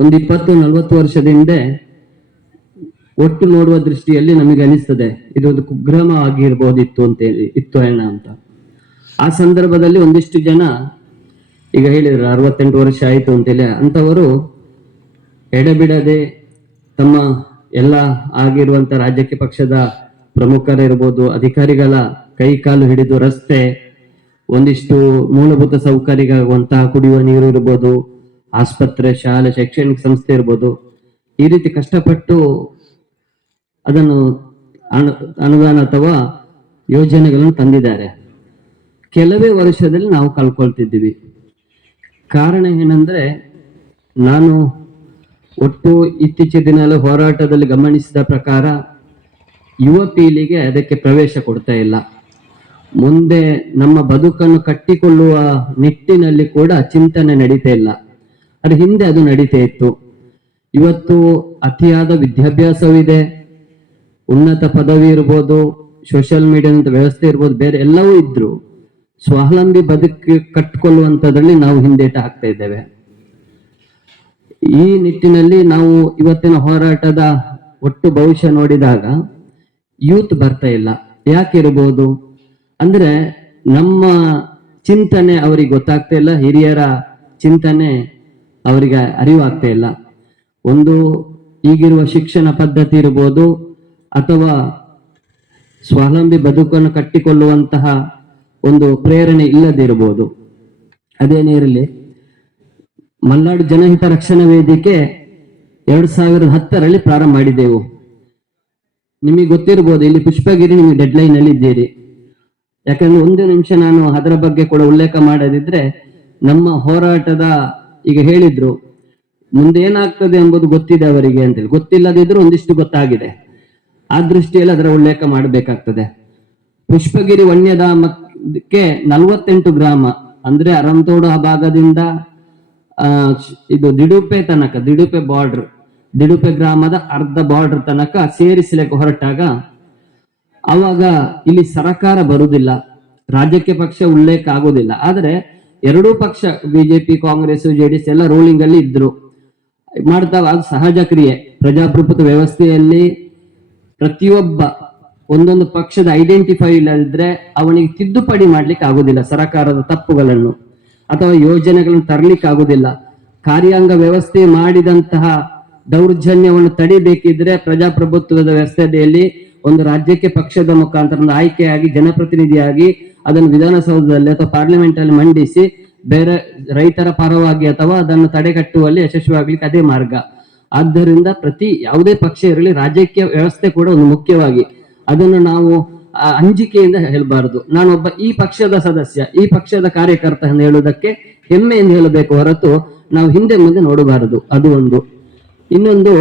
ಒಂದು ಇಪ್ಪತ್ತು, ನಲವತ್ತು ವರ್ಷದ ಹಿಂದೆ ಒಟ್ಟು ನೋಡುವ ದೃಷ್ಟಿಯಲ್ಲಿ ನಮಗೆ ಅನಿಸ್ತದೆ ಇದೊಂದು ಕುಗ್ರಾಮ ಆಗಿರ್ಬೋದಿತ್ತು ಅಂತ ಹೇಳಿ, ಇತ್ತು ಅಣ್ಣ ಅಂತ. ಆ ಸಂದರ್ಭದಲ್ಲಿ ಒಂದಿಷ್ಟು ಜನ, ಈಗ ಹೇಳಿದ್ರು ಅರವತ್ತೆಂಟು ವರ್ಷ ಆಯಿತು ಅಂತೇಳಿ ಅಂತವರು ಎಡೆಬಿಡದೆ ತಮ್ಮ ಎಲ್ಲ ಆಗಿರುವಂತ ರಾಜಕೀಯ ಪಕ್ಷದ ಪ್ರಮುಖರಿರ್ಬೋದು, ಅಧಿಕಾರಿಗಳ ಕೈ ಕಾಲು ಹಿಡಿದು ರಸ್ತೆ, ಒಂದಿಷ್ಟು ಮೂಲಭೂತ ಸೌಕರ್ಯವಾಗುವಂತಹ ಕುಡಿಯುವ ನೀರು ಇರ್ಬೋದು ಆಸ್ಪತ್ರೆ, ಶಾಲೆ, ಶೈಕ್ಷಣಿಕ ಸಂಸ್ಥೆ ಇರ್ಬೋದು, ಈ ರೀತಿ ಕಷ್ಟಪಟ್ಟು ಅದನ್ನು ಅನು, ಅನುದಾನ ಅಥವಾ ಯೋಜನೆಗಳನ್ನು ತಂದಿದ್ದಾರೆ. ಕೆಲವೇ ವರ್ಷದಲ್ಲಿ ನಾವು ಕಳ್ಕೊಳ್ತಿದ್ದೀವಿ. ಕಾರಣ ಏನಂದ್ರೆ, ನಾನು ಒಟ್ಟು ಇತ್ತೀಚಿನ ದಿನಗಳ ಹೋರಾಟದಲ್ಲಿ ಗಮನಿಸಿದ ಪ್ರಕಾರ, ಯುವ ಪೀಳಿಗೆ ಅದಕ್ಕೆ ಪ್ರವೇಶ ಕೊಡ್ತಾ ಇಲ್ಲ. ಮುಂದೆ ನಮ್ಮ ಬದುಕನ್ನು ಕಟ್ಟಿಕೊಳ್ಳುವ ನಿಟ್ಟಿನಲ್ಲಿ ಕೂಡ ಚಿಂತನೆ ನಡೀತಾ ಇಲ್ಲ. ಅದ್ರ ಹಿಂದೆ ಅದು ನಡೀತಾ ಇತ್ತು. ಇವತ್ತು ಅತಿಯಾದ ವಿದ್ಯಾಭ್ಯಾಸವಿದೆ. ಉನ್ನತ ಪದವಿ ಇರ್ಬೋದು ಸೋಷಿಯಲ್ ಮೀಡಿಯಾದ ವ್ಯವಸ್ಥೆ ಇರ್ಬೋದು, ಬೇರೆ ಎಲ್ಲವೂ ಇದ್ರು. ಸ್ವಾವಲಂಬಿ ಬದುಕು ಕಟ್ಟಿಕೊಳ್ಳುವಂಥದ್ರಲ್ಲಿ ನಾವು ಹಿಂದೇಟ ಹಾಕ್ತಾ ಇದ್ದೇವೆ. ಈ ನಿಟ್ಟಿನಲ್ಲಿ ನಾವು ಇವತ್ತಿನ ಹೋರಾಟದ ಒಟ್ಟು ಭವಿಷ್ಯ ನೋಡಿದಾಗ ಯೂತ್ ಬರ್ತಾ ಇಲ್ಲ. ಯಾಕೆ ಇರಬಹುದು ಅಂದ್ರೆ ನಮ್ಮ ಚಿಂತನೆ ಅವರಿಗೆ ಗೊತ್ತಾಗ್ತಾ ಇಲ್ಲ. ಹಿರಿಯರ ಚಿಂತನೆ ಅವರಿಗೆ ಅರಿವಾಗ್ತಾ ಇಲ್ಲ. ಒಂದು ಈಗಿರುವ ಶಿಕ್ಷಣ ಪದ್ಧತಿ ಇರ್ಬೋದು, ಅಥವಾ ಸ್ವಾವಲಂಬಿ ಬದುಕನ್ನು ಕಟ್ಟಿಕೊಳ್ಳುವಂತಹ ಒಂದು ಪ್ರೇರಣೆ ಇಲ್ಲದಿರಬಹುದು ಅದೇನೇ ಇರಲಿ, ಮಲ್ನಾಡು ಜನಹಿತ ರಕ್ಷಣಾ ವೇದಿಕೆ ಎರಡು ಸಾವಿರದ ಹತ್ತರಲ್ಲಿ ಪ್ರಾರಂಭ ಮಾಡಿದೆವು. ನಿಮಗೆ ಗೊತ್ತಿರ್ಬೋದು, ಇಲ್ಲಿ ಪುಷ್ಪಗಿರಿ ನಿಮಗೆ ಡೆಡ್ ಲೈನ್ ಅಲ್ಲಿ ಇದ್ದೀರಿ. ಯಾಕಂದ್ರೆ ಒಂದು ನಿಮಿಷ ನಾನು ಅದರ ಬಗ್ಗೆ ಕೂಡ ಉಲ್ಲೇಖ ಮಾಡದಿದ್ರೆ ನಮ್ಮ ಹೋರಾಟದ ಈಗ ಹೇಳಿದ್ರು, ಮುಂದೆ ಏನಾಗ್ತದೆ ಎಂಬುದು ಗೊತ್ತಿದೆ ಅವರಿಗೆ ಅಂತೇಳಿ. ಗೊತ್ತಿಲ್ಲದಿದ್ರು ಒಂದಿಷ್ಟು ಗೊತ್ತಾಗಿದೆ. ಆ ದೃಷ್ಟಿಯಲ್ಲಿ ಅದರ ಉಲ್ಲೇಖ ಮಾಡಬೇಕಾಗ್ತದೆ. ಪುಷ್ಪಗಿರಿ ವನ್ಯಧಾಮಕ್ಕೆ ನಲವತ್ತೆಂಟು ಗ್ರಾಮ, ಅಂದ್ರೆ ಅರಂತೋಡ ಭಾಗದಿಂದ ಇದು ದಿಡುಪೆ ತನಕ, ದಿಡುಪೆ ಬಾರ್ಡರ್ ದಿಡುಪೆ ಗ್ರಾಮದ ಅರ್ಧ ಬಾರ್ಡರ್ ತನಕ ಸೇರಿಸಲಿಕ್ಕೆ ಹೊರಟಾಗ ಅವಾಗ ಇಲ್ಲಿ ಸರಕಾರ ಬರುವುದಿಲ್ಲ, ರಾಜಕೀಯ ಪಕ್ಷ ಉಲ್ಲೇಖ ಆಗೋದಿಲ್ಲ ಆದ್ರೆ ಎರಡೂ ಪಕ್ಷ ಬಿಜೆಪಿ ಕಾಂಗ್ರೆಸ್ ಜೆಡಿಎಸ್ ಎಲ್ಲ ರೂಲಿಂಗ್ ಅಲ್ಲಿ ಇದ್ರು. ಮಾಡ್ತಾವ, ಅದು ಸಹಜ ಕ್ರಿಯೆ. ಪ್ರಜಾಪ್ರಭುತ್ವ ವ್ಯವಸ್ಥೆಯಲ್ಲಿ ಪ್ರತಿಯೊಬ್ಬ ಒಂದೊಂದು ಪಕ್ಷದ ಐಡೆಂಟಿಫೈ ಇಲ್ಲದಿದ್ರೆ ಅವನಿಗೆ ತಿದ್ದುಪಡಿ ಮಾಡ್ಲಿಕ್ಕೆ ಆಗುದಿಲ್ಲ, ಸರಕಾರದ ತಪ್ಪುಗಳನ್ನು ಅಥವಾ ಯೋಜನೆಗಳನ್ನು ತರಲಿಕ್ಕೆ ಆಗುದಿಲ್ಲ. ಕಾರ್ಯಾಂಗ ವ್ಯವಸ್ಥೆ ಮಾಡಿದಂತಹ ದೌರ್ಜನ್ಯವನ್ನು ತಡಿಬೇಕಿದ್ರೆ ಪ್ರಜಾಪ್ರಭುತ್ವದ ವ್ಯವಸ್ಥೆಯಲ್ಲಿ ಒಂದು ರಾಜ್ಯಕ್ಕೆ ಪಕ್ಷದ ಮುಖಾಂತರ ಆಯ್ಕೆಯಾಗಿ, ಜನಪ್ರತಿನಿಧಿಯಾಗಿ ಅದನ್ನು ವಿಧಾನಸೌಧದಲ್ಲಿ ಅಥವಾ ಪಾರ್ಲಿಮೆಂಟ್ ಅಲ್ಲಿ ಮಂಡಿಸಿ ಬೇರೆ ರೈತರ ಪರವಾಗಿ ಅಥವಾ ಅದನ್ನು ತಡೆಗಟ್ಟುವಲ್ಲಿ ಯಶಸ್ವಿಯಾಗ್ಲಿಕ್ಕೆ ಅದೇ ಮಾರ್ಗ. ಆದ್ದರಿಂದ ಪ್ರತಿ ಯಾವುದೇ ಪಕ್ಷ ಇರಲಿ ರಾಜಕೀಯ ವ್ಯವಸ್ಥೆ ಕೂಡ ಒಂದು ಮುಖ್ಯವಾಗಿ. ಅದನ್ನು ನಾವು ಅಂಜಿಕೆಯಿಂದ ಹೇಳಬಾರದು. ನಾನೊಬ್ಬ ಈ ಪಕ್ಷದ ಸದಸ್ಯ, ಈ ಪಕ್ಷದ ಕಾರ್ಯಕರ್ತ ಎಂದು ಹೇಳುವುದಕ್ಕೆ ಹೆಮ್ಮೆ ಎಂದು ಹೇಳಬೇಕು ಹೊರತು ನಾವು ಹಿಂದೆ ಮುಂದೆ ನೋಡಬಾರದು. ಅದು ಒಂದು. ಇನ್ನೊಂದು,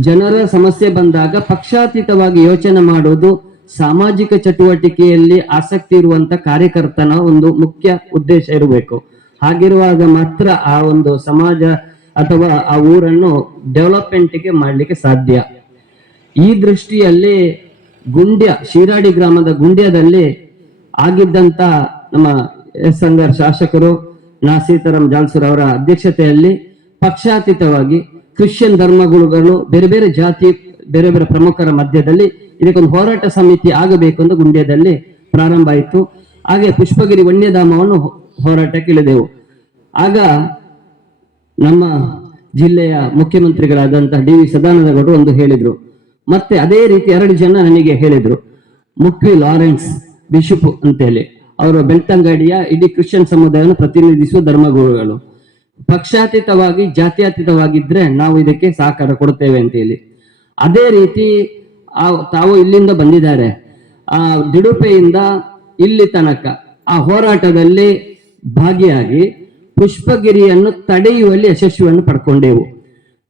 ಜನರ ಸಮಸ್ಯೆ ಬಂದಾಗ ಪಕ್ಷಾತೀತವಾಗಿ ಯೋಚನೆ ಮಾಡುವುದು ಸಾಮಾಜಿಕ ಚಟುವಟಿಕೆಯಲ್ಲಿ ಆಸಕ್ತಿ ಇರುವಂತ ಕಾರ್ಯಕರ್ತನ ಒಂದು ಮುಖ್ಯ ಉದ್ದೇಶ ಇರಬೇಕು. ಹಾಗಿರುವಾಗ ಮಾತ್ರ ಆ ಒಂದು ಸಮಾಜ ಅಥವಾ ಆ ಊರನ್ನು ಡೆವಲಪ್ಮೆಂಟ್ಗೆ ಮಾಡಲಿಕ್ಕೆ ಸಾಧ್ಯ. ಈ ದೃಷ್ಟಿಯಲ್ಲಿ ಗುಂಡ್ಯ, ಶಿರಾಡಿ ಗ್ರಾಮದ ಗುಂಡ್ಯದಲ್ಲಿ ಆಗಿದ್ದಂತ ನಮ್ಮ ಎಸ್ ಅಂಗರ್ ಶಾಸಕರು ನಾ. ಸೀತಾರಾಮ್ ಜಾನ್ಸೂರ್ ಅವರ ಅಧ್ಯಕ್ಷತೆಯಲ್ಲಿ ಪಕ್ಷಾತೀತವಾಗಿ ಕ್ರಿಶ್ಚಿಯನ್ ಧರ್ಮಗುರುಗಳು, ಬೇರೆ ಬೇರೆ ಜಾತಿ, ಬೇರೆ ಬೇರೆ ಪ್ರಮುಖರ ಮಧ್ಯದಲ್ಲಿ ಇದಕ್ಕೊಂದು ಹೋರಾಟ ಸಮಿತಿ ಆಗಬೇಕು ಅಂತ ಗುಂಡ್ಯದಲ್ಲಿ ಪ್ರಾರಂಭ ಆಯಿತು. ಹಾಗೆ ಪುಷ್ಪಗಿರಿ ವನ್ಯಧಾಮವನ್ನು ಹೋರಾಟಕ್ಕೆ ಇಳಿದೆವು. ಆಗ ನಮ್ಮ ಜಿಲ್ಲೆಯ ಮುಖ್ಯಮಂತ್ರಿಗಳಾದಂತಹ ಡಿ ವಿ ಸದಾನಂದಗೌಡರು ಒಂದು ಹೇಳಿದ್ರು. ಮತ್ತೆ ಅದೇ ರೀತಿ ಎರಡು ಜನ ನನಗೆ ಹೇಳಿದ್ರು. ಮುಖ್ವಿ ಲಾರೆನ್ಸ್ ಬಿಷಪ್ ಅಂತೇಳಿ. ಅವರು ಬೆಳ್ತಂಗಡಿಯ ಇಡೀ ಕ್ರಿಶ್ಚಿಯನ್ ಸಮುದಾಯವನ್ನು ಪ್ರತಿನಿಧಿಸುವ ಧರ್ಮಗುರುಗಳು. ಪಕ್ಷಾತೀತವಾಗಿ, ಜಾತ್ಯಾತೀತವಾಗಿದ್ರೆ ನಾವು ಇದಕ್ಕೆ ಸಹಕಾರ ಕೊಡುತ್ತೇವೆ ಅಂತ ಹೇಳಿ ಅದೇ ರೀತಿ ಆ ತಾವು ಇಲ್ಲಿಂದ ಬಂದಿದ್ದಾರೆ. ಆ ದಿಡುಪೆಯಿಂದ ಇಲ್ಲಿ ತನಕ ಆ ಹೋರಾಟದಲ್ಲಿ ಭಾಗಿಯಾಗಿ ಪುಷ್ಪಗಿರಿಯನ್ನು ತಡೆಯುವಲ್ಲಿ ಯಶಸ್ವಿಯನ್ನು ಪಡ್ಕೊಂಡೆವು.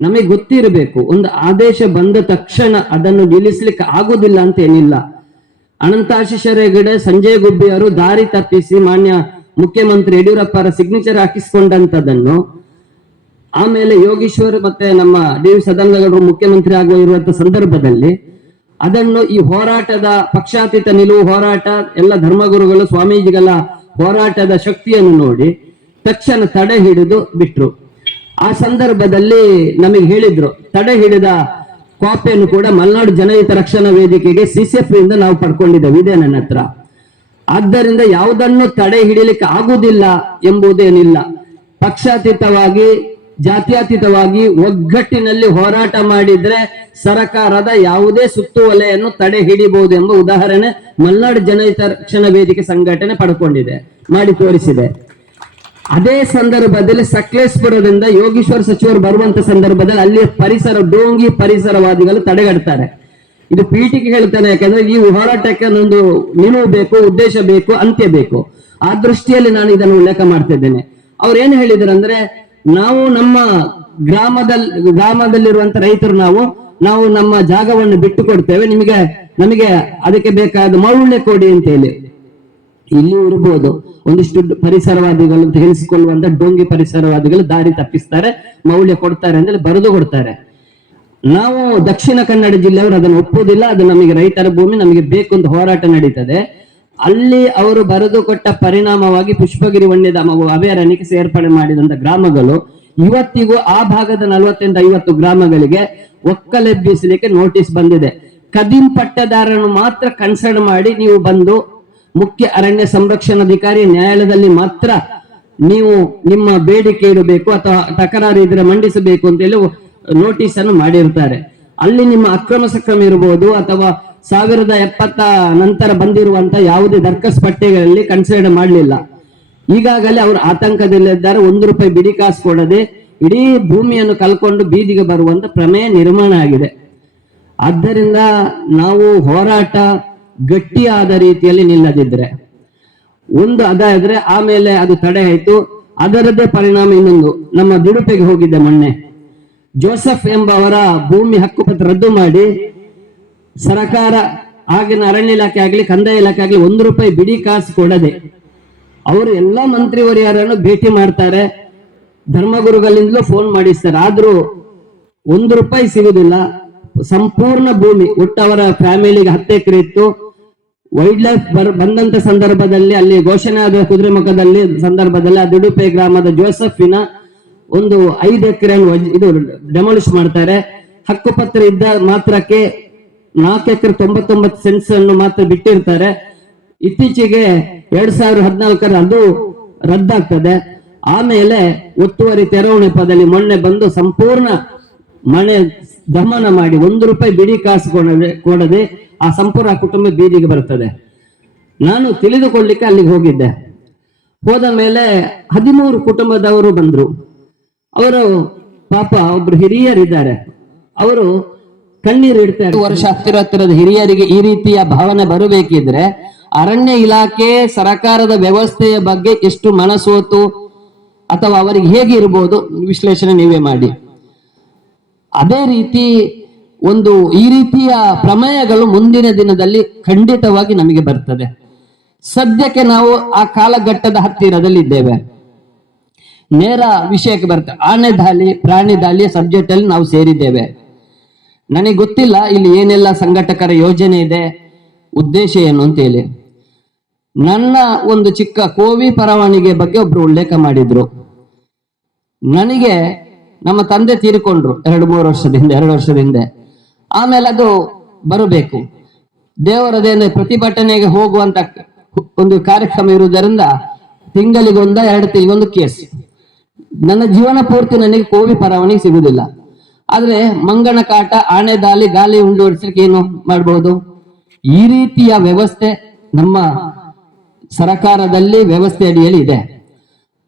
ನಮಗೆ ಗೊತ್ತಿರಬೇಕು, ಒಂದು ಆದೇಶ ಬಂದ ತಕ್ಷಣ ಅದನ್ನು ನಿಲ್ಲಿಸ್ಲಿಕ್ಕೆ ಆಗುದಿಲ್ಲ ಅಂತ ಏನಿಲ್ಲ. ಅನಂತಾಶಿಷ ಗಿಡ, ಸಂಜಯ್ ಗುಬ್ಬಿಯವರು ದಾರಿ ತಪ್ಪಿಸಿ ಮಾನ್ಯ ಮುಖ್ಯಮಂತ್ರಿ ಯಡಿಯೂರಪ್ಪರ ಸಿಗ್ನೇಚರ್ ಹಾಕಿಸಿಕೊಂಡಂತದನ್ನು ಆಮೇಲೆ ಯೋಗೀಶ್ವರ್ ಮತ್ತೆ ನಮ್ಮ ಡಿ ವಿ ಸದಾನಂದಗೌಡರು ಮುಖ್ಯಮಂತ್ರಿ ಆಗುವ ಇರುವಂತ ಸಂದರ್ಭದಲ್ಲಿ ಅದನ್ನು ಈ ಹೋರಾಟದ ಪಕ್ಷಾತೀತ ನಿಲುವು, ಹೋರಾಟ, ಎಲ್ಲ ಧರ್ಮಗುರುಗಳು ಸ್ವಾಮೀಜಿಗಳ ಹೋರಾಟದ ಶಕ್ತಿಯನ್ನು ನೋಡಿ ತಕ್ಷಣ ತಡೆ ಹಿಡಿದು ಬಿಟ್ರು. ಆ ಸಂದರ್ಭದಲ್ಲಿ ನಮಗೆ ಹೇಳಿದ್ರು, ತಡೆ ಹಿಡಿದ ಕಾಪಿಯನ್ನು ಕೂಡ ಮಲ್ನಾಡು ಜನಹಿತ ರಕ್ಷಣಾ ವೇದಿಕೆಗೆ ಸಿಸಿಎಫ್ ಇಂದ ನಾವು ಪಡ್ಕೊಂಡಿದ್ದೇವೆ, ಇದೆ ನನ್ನ ಹತ್ರ. ಆದ್ದರಿಂದ ಯಾವುದನ್ನು ತಡೆ ಹಿಡಿಯಲಿಕ್ಕೆ ಆಗುವುದಿಲ್ಲ ಎಂಬುದೇನಿಲ್ಲ. ಪಕ್ಷಾತೀತವಾಗಿ, ಜಾತ್ಯಾತೀತವಾಗಿ ಒಗ್ಗಟ್ಟಿನಲ್ಲಿ ಹೋರಾಟ ಮಾಡಿದ್ರೆ ಸರಕಾರದ ಯಾವುದೇ ಸುತ್ತುವಲೆಯನ್ನು ತಡೆ ಹಿಡಿಬಹುದು ಎಂಬ ಉದಾಹರಣೆ ಮಲ್ನಾಡು ಜನಹಿತ ರಕ್ಷಣಾ ವೇದಿಕೆ ಸಂಘಟನೆ ಪಡ್ಕೊಂಡಿದೆ, ಮಾಡಿ ತೋರಿಸಿದೆ. ಅದೇ ಸಂದರ್ಭದಲ್ಲಿ ಸಕಲೇಶ್ಪುರದಿಂದ ಯೋಗೀಶ್ವರ ಸಚಿವರು ಬರುವಂತ ಸಂದರ್ಭದಲ್ಲಿ ಅಲ್ಲಿ ಪರಿಸರ, ಡೋಂಗಿ ಪರಿಸರವಾದಿಗಳು ತಡೆಗಟ್ತಾರೆ. ಇದು ಪೀಠಿಗೆ ಹೇಳ್ತಾನೆ, ಯಾಕಂದ್ರೆ ಈ ಹೋರಾಟಕ್ಕೆ ಒಂದು ನಿಲುವು ಬೇಕು, ಉದ್ದೇಶ ಬೇಕು, ಅಂತ್ಯ ಬೇಕು. ಆ ದೃಷ್ಟಿಯಲ್ಲಿ ನಾನು ಇದನ್ನು ಉಲ್ಲೇಖ ಮಾಡ್ತಾ ಇದ್ದೇನೆ ಅವ್ರು ಏನ್ ಹೇಳಿದ್ರು ಅಂದ್ರೆ, ನಾವು ನಮ್ಮ ಗ್ರಾಮದಲ್ಲಿ ಗ್ರಾಮದಲ್ಲಿರುವಂತ ರೈತರು ನಾವು ನಾವು ನಮ್ಮ ಜಾಗವನ್ನು ಬಿಟ್ಟು ಕೊಡ್ತೇವೆ. ನಿಮಗೆ, ನಮಗೆ ಅದಕ್ಕೆ ಬೇಕಾದ ಮೌಲ್ಯ ಕೊಡಿ ಅಂತ ಹೇಳಿ. ಇಲ್ಲಿ ಇರ್ಬೋದು ಒಂದಿಷ್ಟು ಪರಿಸರವಾದಿಗಳು ಅಂತ ಹೇಳಿಸಿಕೊಳ್ಳುವಂತ ಡೋಂಗಿ ಪರಿಸರವಾದಿಗಳು ದಾರಿ ತಪ್ಪಿಸ್ತಾರೆ, ಮೌಲ್ಯ ಕೊಡ್ತಾರೆ ಅಂದ್ರೆ ಬರೆದು ಕೊಡ್ತಾರೆ. ನಾವು ದಕ್ಷಿಣ ಕನ್ನಡ ಜಿಲ್ಲೆಯವರು ಅದನ್ನು ಒಪ್ಪುವುದಿಲ್ಲ. ಅದು ನಮಗೆ ರೈತರ ಭೂಮಿ, ನಮಗೆ ಬೇಕು ಅಂತ ಹೋರಾಟ ನಡೀತದೆ. ಅಲ್ಲಿ ಅವರು ಬರೆದು ಕೊಟ್ಟ ಪರಿಣಾಮವಾಗಿ ಪುಷ್ಪಗಿರಿ ವನ್ಯಧಾಮ ಅಭಯಾರಣ್ಯಕ್ಕೆ ಸೇರ್ಪಡೆ ಮಾಡಿದಂತ ಗ್ರಾಮಗಳು ಇವತ್ತಿಗೂ ಆ ಭಾಗದ ನಲವತ್ತರಿಂದ ಐವತ್ತು ಗ್ರಾಮಗಳಿಗೆ ಒಕ್ಕಲೆಬ್ಬಿಸಲಿಕ್ಕೆ ನೋಟಿಸ್ ಬಂದಿದೆ. ಕದಿಂ ಪಟ್ಟದಾರನು ಮಾತ್ರ ಕನ್ಸರ್ನ್ ಮಾಡಿ ನೀವು ಬಂದು ಮುಖ್ಯ ಅರಣ್ಯ ಸಂರಕ್ಷಣಾಧಿಕಾರಿ ನ್ಯಾಯಾಲಯದಲ್ಲಿ ಮಾತ್ರ ನೀವು ನಿಮ್ಮ ಬೇಡಿಕೆ ಇಡಬೇಕು ಅಥವಾ ತಕರಾರು ಇದ್ರೆ ಮಂಡಿಸಬೇಕು ಅಂತ ಹೇಳಿ ನೋಟಿಸ್ ಅನ್ನು ಮಾಡಿರ್ತಾರೆ. ಅಲ್ಲಿ ನಿಮ್ಮ ಅಕ್ರಮ ಸಕ್ರಮ ಇರಬಹುದು ಅಥವಾ ಸಾವಿರದ ಎಪ್ಪತ್ತ ನಂತರ ಬಂದಿರುವಂತ ಯಾವುದೇ ದರ್ಕಸ್ ಪಟ್ಟೆಗಳಲ್ಲಿ ಕನ್ಸಿಡರ್ ಮಾಡಲಿಲ್ಲ. ಈಗಾಗಲೇ ಅವರು ಆತಂಕದಲ್ಲಿದ್ದಾರೆ. ಒಂದು ರೂಪಾಯಿ ಬಿಡಿ ಕಾಸು ಕೊಡದೆ ಇಡೀ ಭೂಮಿಯನ್ನು ಕಲ್ಕೊಂಡು ಬೀದಿಗೆ ಬರುವಂತ ಪ್ರಮೇಯ ನಿರ್ಮಾಣ ಆಗಿದೆ. ಆದ್ದರಿಂದ ನಾವು ಹೋರಾಟ ಗಟ್ಟಿಯಾದ ರೀತಿಯಲ್ಲಿ ನಿಲ್ಲದಿದ್ರೆ, ಒಂದು ಅದಾದ್ರೆ ಆಮೇಲೆ ಅದು ತಡೆ ಆಯಿತು, ಅದರದ್ದೇ ಪರಿಣಾಮ ಇನ್ನೊಂದು. ನಮ್ಮ ದುಡುಪೆಗೆ ಹೋಗಿದ್ದೆ ಮೊನ್ನೆ, ಜೋಸೆಫ್ ಎಂಬವರ ಭೂಮಿ ಹಕ್ಕುಪತ್ರ ರದ್ದು ಮಾಡಿ, ಸರಕಾರ ಆಗಿನ ಅರಣ್ಯ ಇಲಾಖೆ ಆಗಲಿ, ಕಂದಾಯ ಇಲಾಖೆ ಆಗಲಿ, ಒಂದು ರೂಪಾಯಿ ಬಿಡಿ ಕಾಸು ಕೊಡದೆ, ಅವರು ಎಲ್ಲಾ ಮಂತ್ರಿವರಿಯರನ್ನು ಭೇಟಿ ಮಾಡ್ತಾರೆ. ಧರ್ಮಗುರುಗಳಿಂದಲೂ ಫೋನ್ ಮಾಡಿಸ್ತಾರೆ ಆದ್ರೂ ಒಂದು ರೂಪಾಯಿ ಸಿಗುದಿಲ್ಲ. ಸಂಪೂರ್ಣ ಭೂಮಿ ಒಟ್ಟು ಅವರ ಫ್ಯಾಮಿಲಿಗೆ ಹತ್ತು ಎಕರೆ ಇತ್ತು. ವೈಲ್ಡ್ ಲೈಫ್ ಬರ್, ಬಂದಂತ ಸಂದರ್ಭದಲ್ಲಿ, ಅಲ್ಲಿ ಘೋಷಣೆ ಆದ ಕುದುರೆಮುಖದಲ್ಲಿ ಸಂದರ್ಭದಲ್ಲಿ ಆ ದುಡುಪೆ ಗ್ರಾಮದ ಜೋಸಫಿನ ಒಂದು ಐದು ಎಕರೆ ಇದು ಡೆಮಾಲಿಷ್ ಮಾಡ್ತಾರೆ. ಹಕ್ಕುಪತ್ರ ಇದ್ದ ಮಾತ್ರಕ್ಕೆ ನಾಲ್ಕು ಎಕರೆ ತೊಂಬತ್ತೊಂಬತ್ತು ಸೆನ್ಸ್ ಅನ್ನು ಮಾತ್ರ ಬಿಟ್ಟಿರ್ತಾರೆ. ಇತ್ತೀಚೆಗೆ ಎರಡ್ ಸಾವಿರದ ಹದಿನಾಲ್ಕರ ಅದು ರದ್ದಾಗ್ತದೆ. ಆಮೇಲೆ ಒತ್ತುವರಿ ತೆರವು ನೆಪದಲ್ಲಿ ಮೊನ್ನೆ ಬಂದು ಸಂಪೂರ್ಣ ಮನೆ ದಮನ ಮಾಡಿ ಒಂದು ರೂಪಾಯಿ ಬಿಡಿ ಕಾಸು ಕೊಡದೆ ಆ ಸಂಪೂರ್ಣ ಕುಟುಂಬ ಬೀದಿಗೆ ಬರ್ತದೆ ನಾನು ತಿಳಿದುಕೊಳ್ಳಿಕ್ಕೆ ಅಲ್ಲಿಗೆ ಹೋಗಿದ್ದೆ. ಹೋದ ಮೇಲೆ ಹದಿಮೂರು ಕುಟುಂಬದವರು ಬಂದ್ರು. ಅವರು ಪಾಪ ಒಬ್ರು ಹಿರಿಯರಿದ್ದಾರೆ. ಅವರು ಕಣ್ಣೀರು ಇಡ್ತಾರೆ ವರ್ಷ ಹತ್ತಿರ ಹತ್ತಿರದ ಹಿರಿಯರಿಗೆ ಈ ರೀತಿಯ ಭಾವನೆ ಬರಬೇಕಿದ್ರೆ ಅರಣ್ಯ ಇಲಾಖೆ, ಸರಕಾರದ ವ್ಯವಸ್ಥೆಯ ಬಗ್ಗೆ ಎಷ್ಟು ಮನಸೋತು ಅಥವಾ ಅವರಿಗೆ ಹೇಗೆ ಇರ್ಬೋದು ವಿಶ್ಲೇಷಣೆ ನೀವೇ ಮಾಡಿ. ಅದೇ ರೀತಿ ಒಂದು ಈ ರೀತಿಯ ಪ್ರಮೇಯಗಳು ಮುಂದಿನ ದಿನದಲ್ಲಿ ಖಂಡಿತವಾಗಿ ನಮಗೆ ಬರ್ತದೆ. ಸದ್ಯಕ್ಕೆ ನಾವು ಆ ಕಾಲಘಟ್ಟದ ಹತ್ತಿರದಲ್ಲಿ ಇದ್ದೇವೆ. ನೇರ ವಿಷಯಕ್ಕೆ ಬರ್ತದೆ. ಆನೆ ದಾಳಿ, ಪ್ರಾಣಿ ದಾಳಿಯ ಸಬ್ಜೆಕ್ಟ್ ಅಲ್ಲಿ ನಾವು ಸೇರಿದ್ದೇವೆ. ನನಗೆ ಗೊತ್ತಿಲ್ಲ ಇಲ್ಲಿ ಏನೆಲ್ಲ ಸಂಘಟಕರ ಯೋಜನೆ ಇದೆ, ಉದ್ದೇಶ ಏನು ಅಂತ ಹೇಳಿ. ನನ್ನ ಒಂದು ಚಿಕ್ಕ ಕೋವಿ ಪರವಾನಿಗೆ ಬಗ್ಗೆ ಒಬ್ರು ಉಲ್ಲೇಖ ಮಾಡಿದ್ರು. ನನಗೆ ನಮ್ಮ ತಂದೆ ತೀರಿಕೊಂಡ್ರು ಎರಡು ಮೂರು ವರ್ಷದಿಂದ, ಎರಡು ವರ್ಷದಿಂದ. ಆಮೇಲೆ ಅದು ಬರಬೇಕು. ದೇವರದೇನೆ ಪ್ರತಿಭಟನೆಗೆ ಹೋಗುವಂತ ಒಂದು ಕಾರ್ಯಕ್ರಮ ಇರುವುದರಿಂದ ತಿಂಗಳಿಗೊಂದ ಎರಡು ತಿಂಗಳಿಗೊಂದು ಕೇಸ್. ನನ್ನ ಜೀವನ ಪೂರ್ತಿ ನನಗೆ ಕೋವಿ ಪರವಾನಿಗೆ ಸಿಗುವುದಿಲ್ಲ. ಆದ್ರೆ ಮಂಗನ ಕಾಟ, ಆನೆ ದಾಳಿ, ಗಾಳಿ ಉಂಡುವರಿಸಲಿಕ್ಕೆ ಏನು ಮಾಡಬಹುದು ಈ ರೀತಿಯ ವ್ಯವಸ್ಥೆ ನಮ್ಮ ಸರಕಾರದಲ್ಲಿ ವ್ಯವಸ್ಥೆ ಅಡಿಯಲ್ಲಿ ಇದೆ.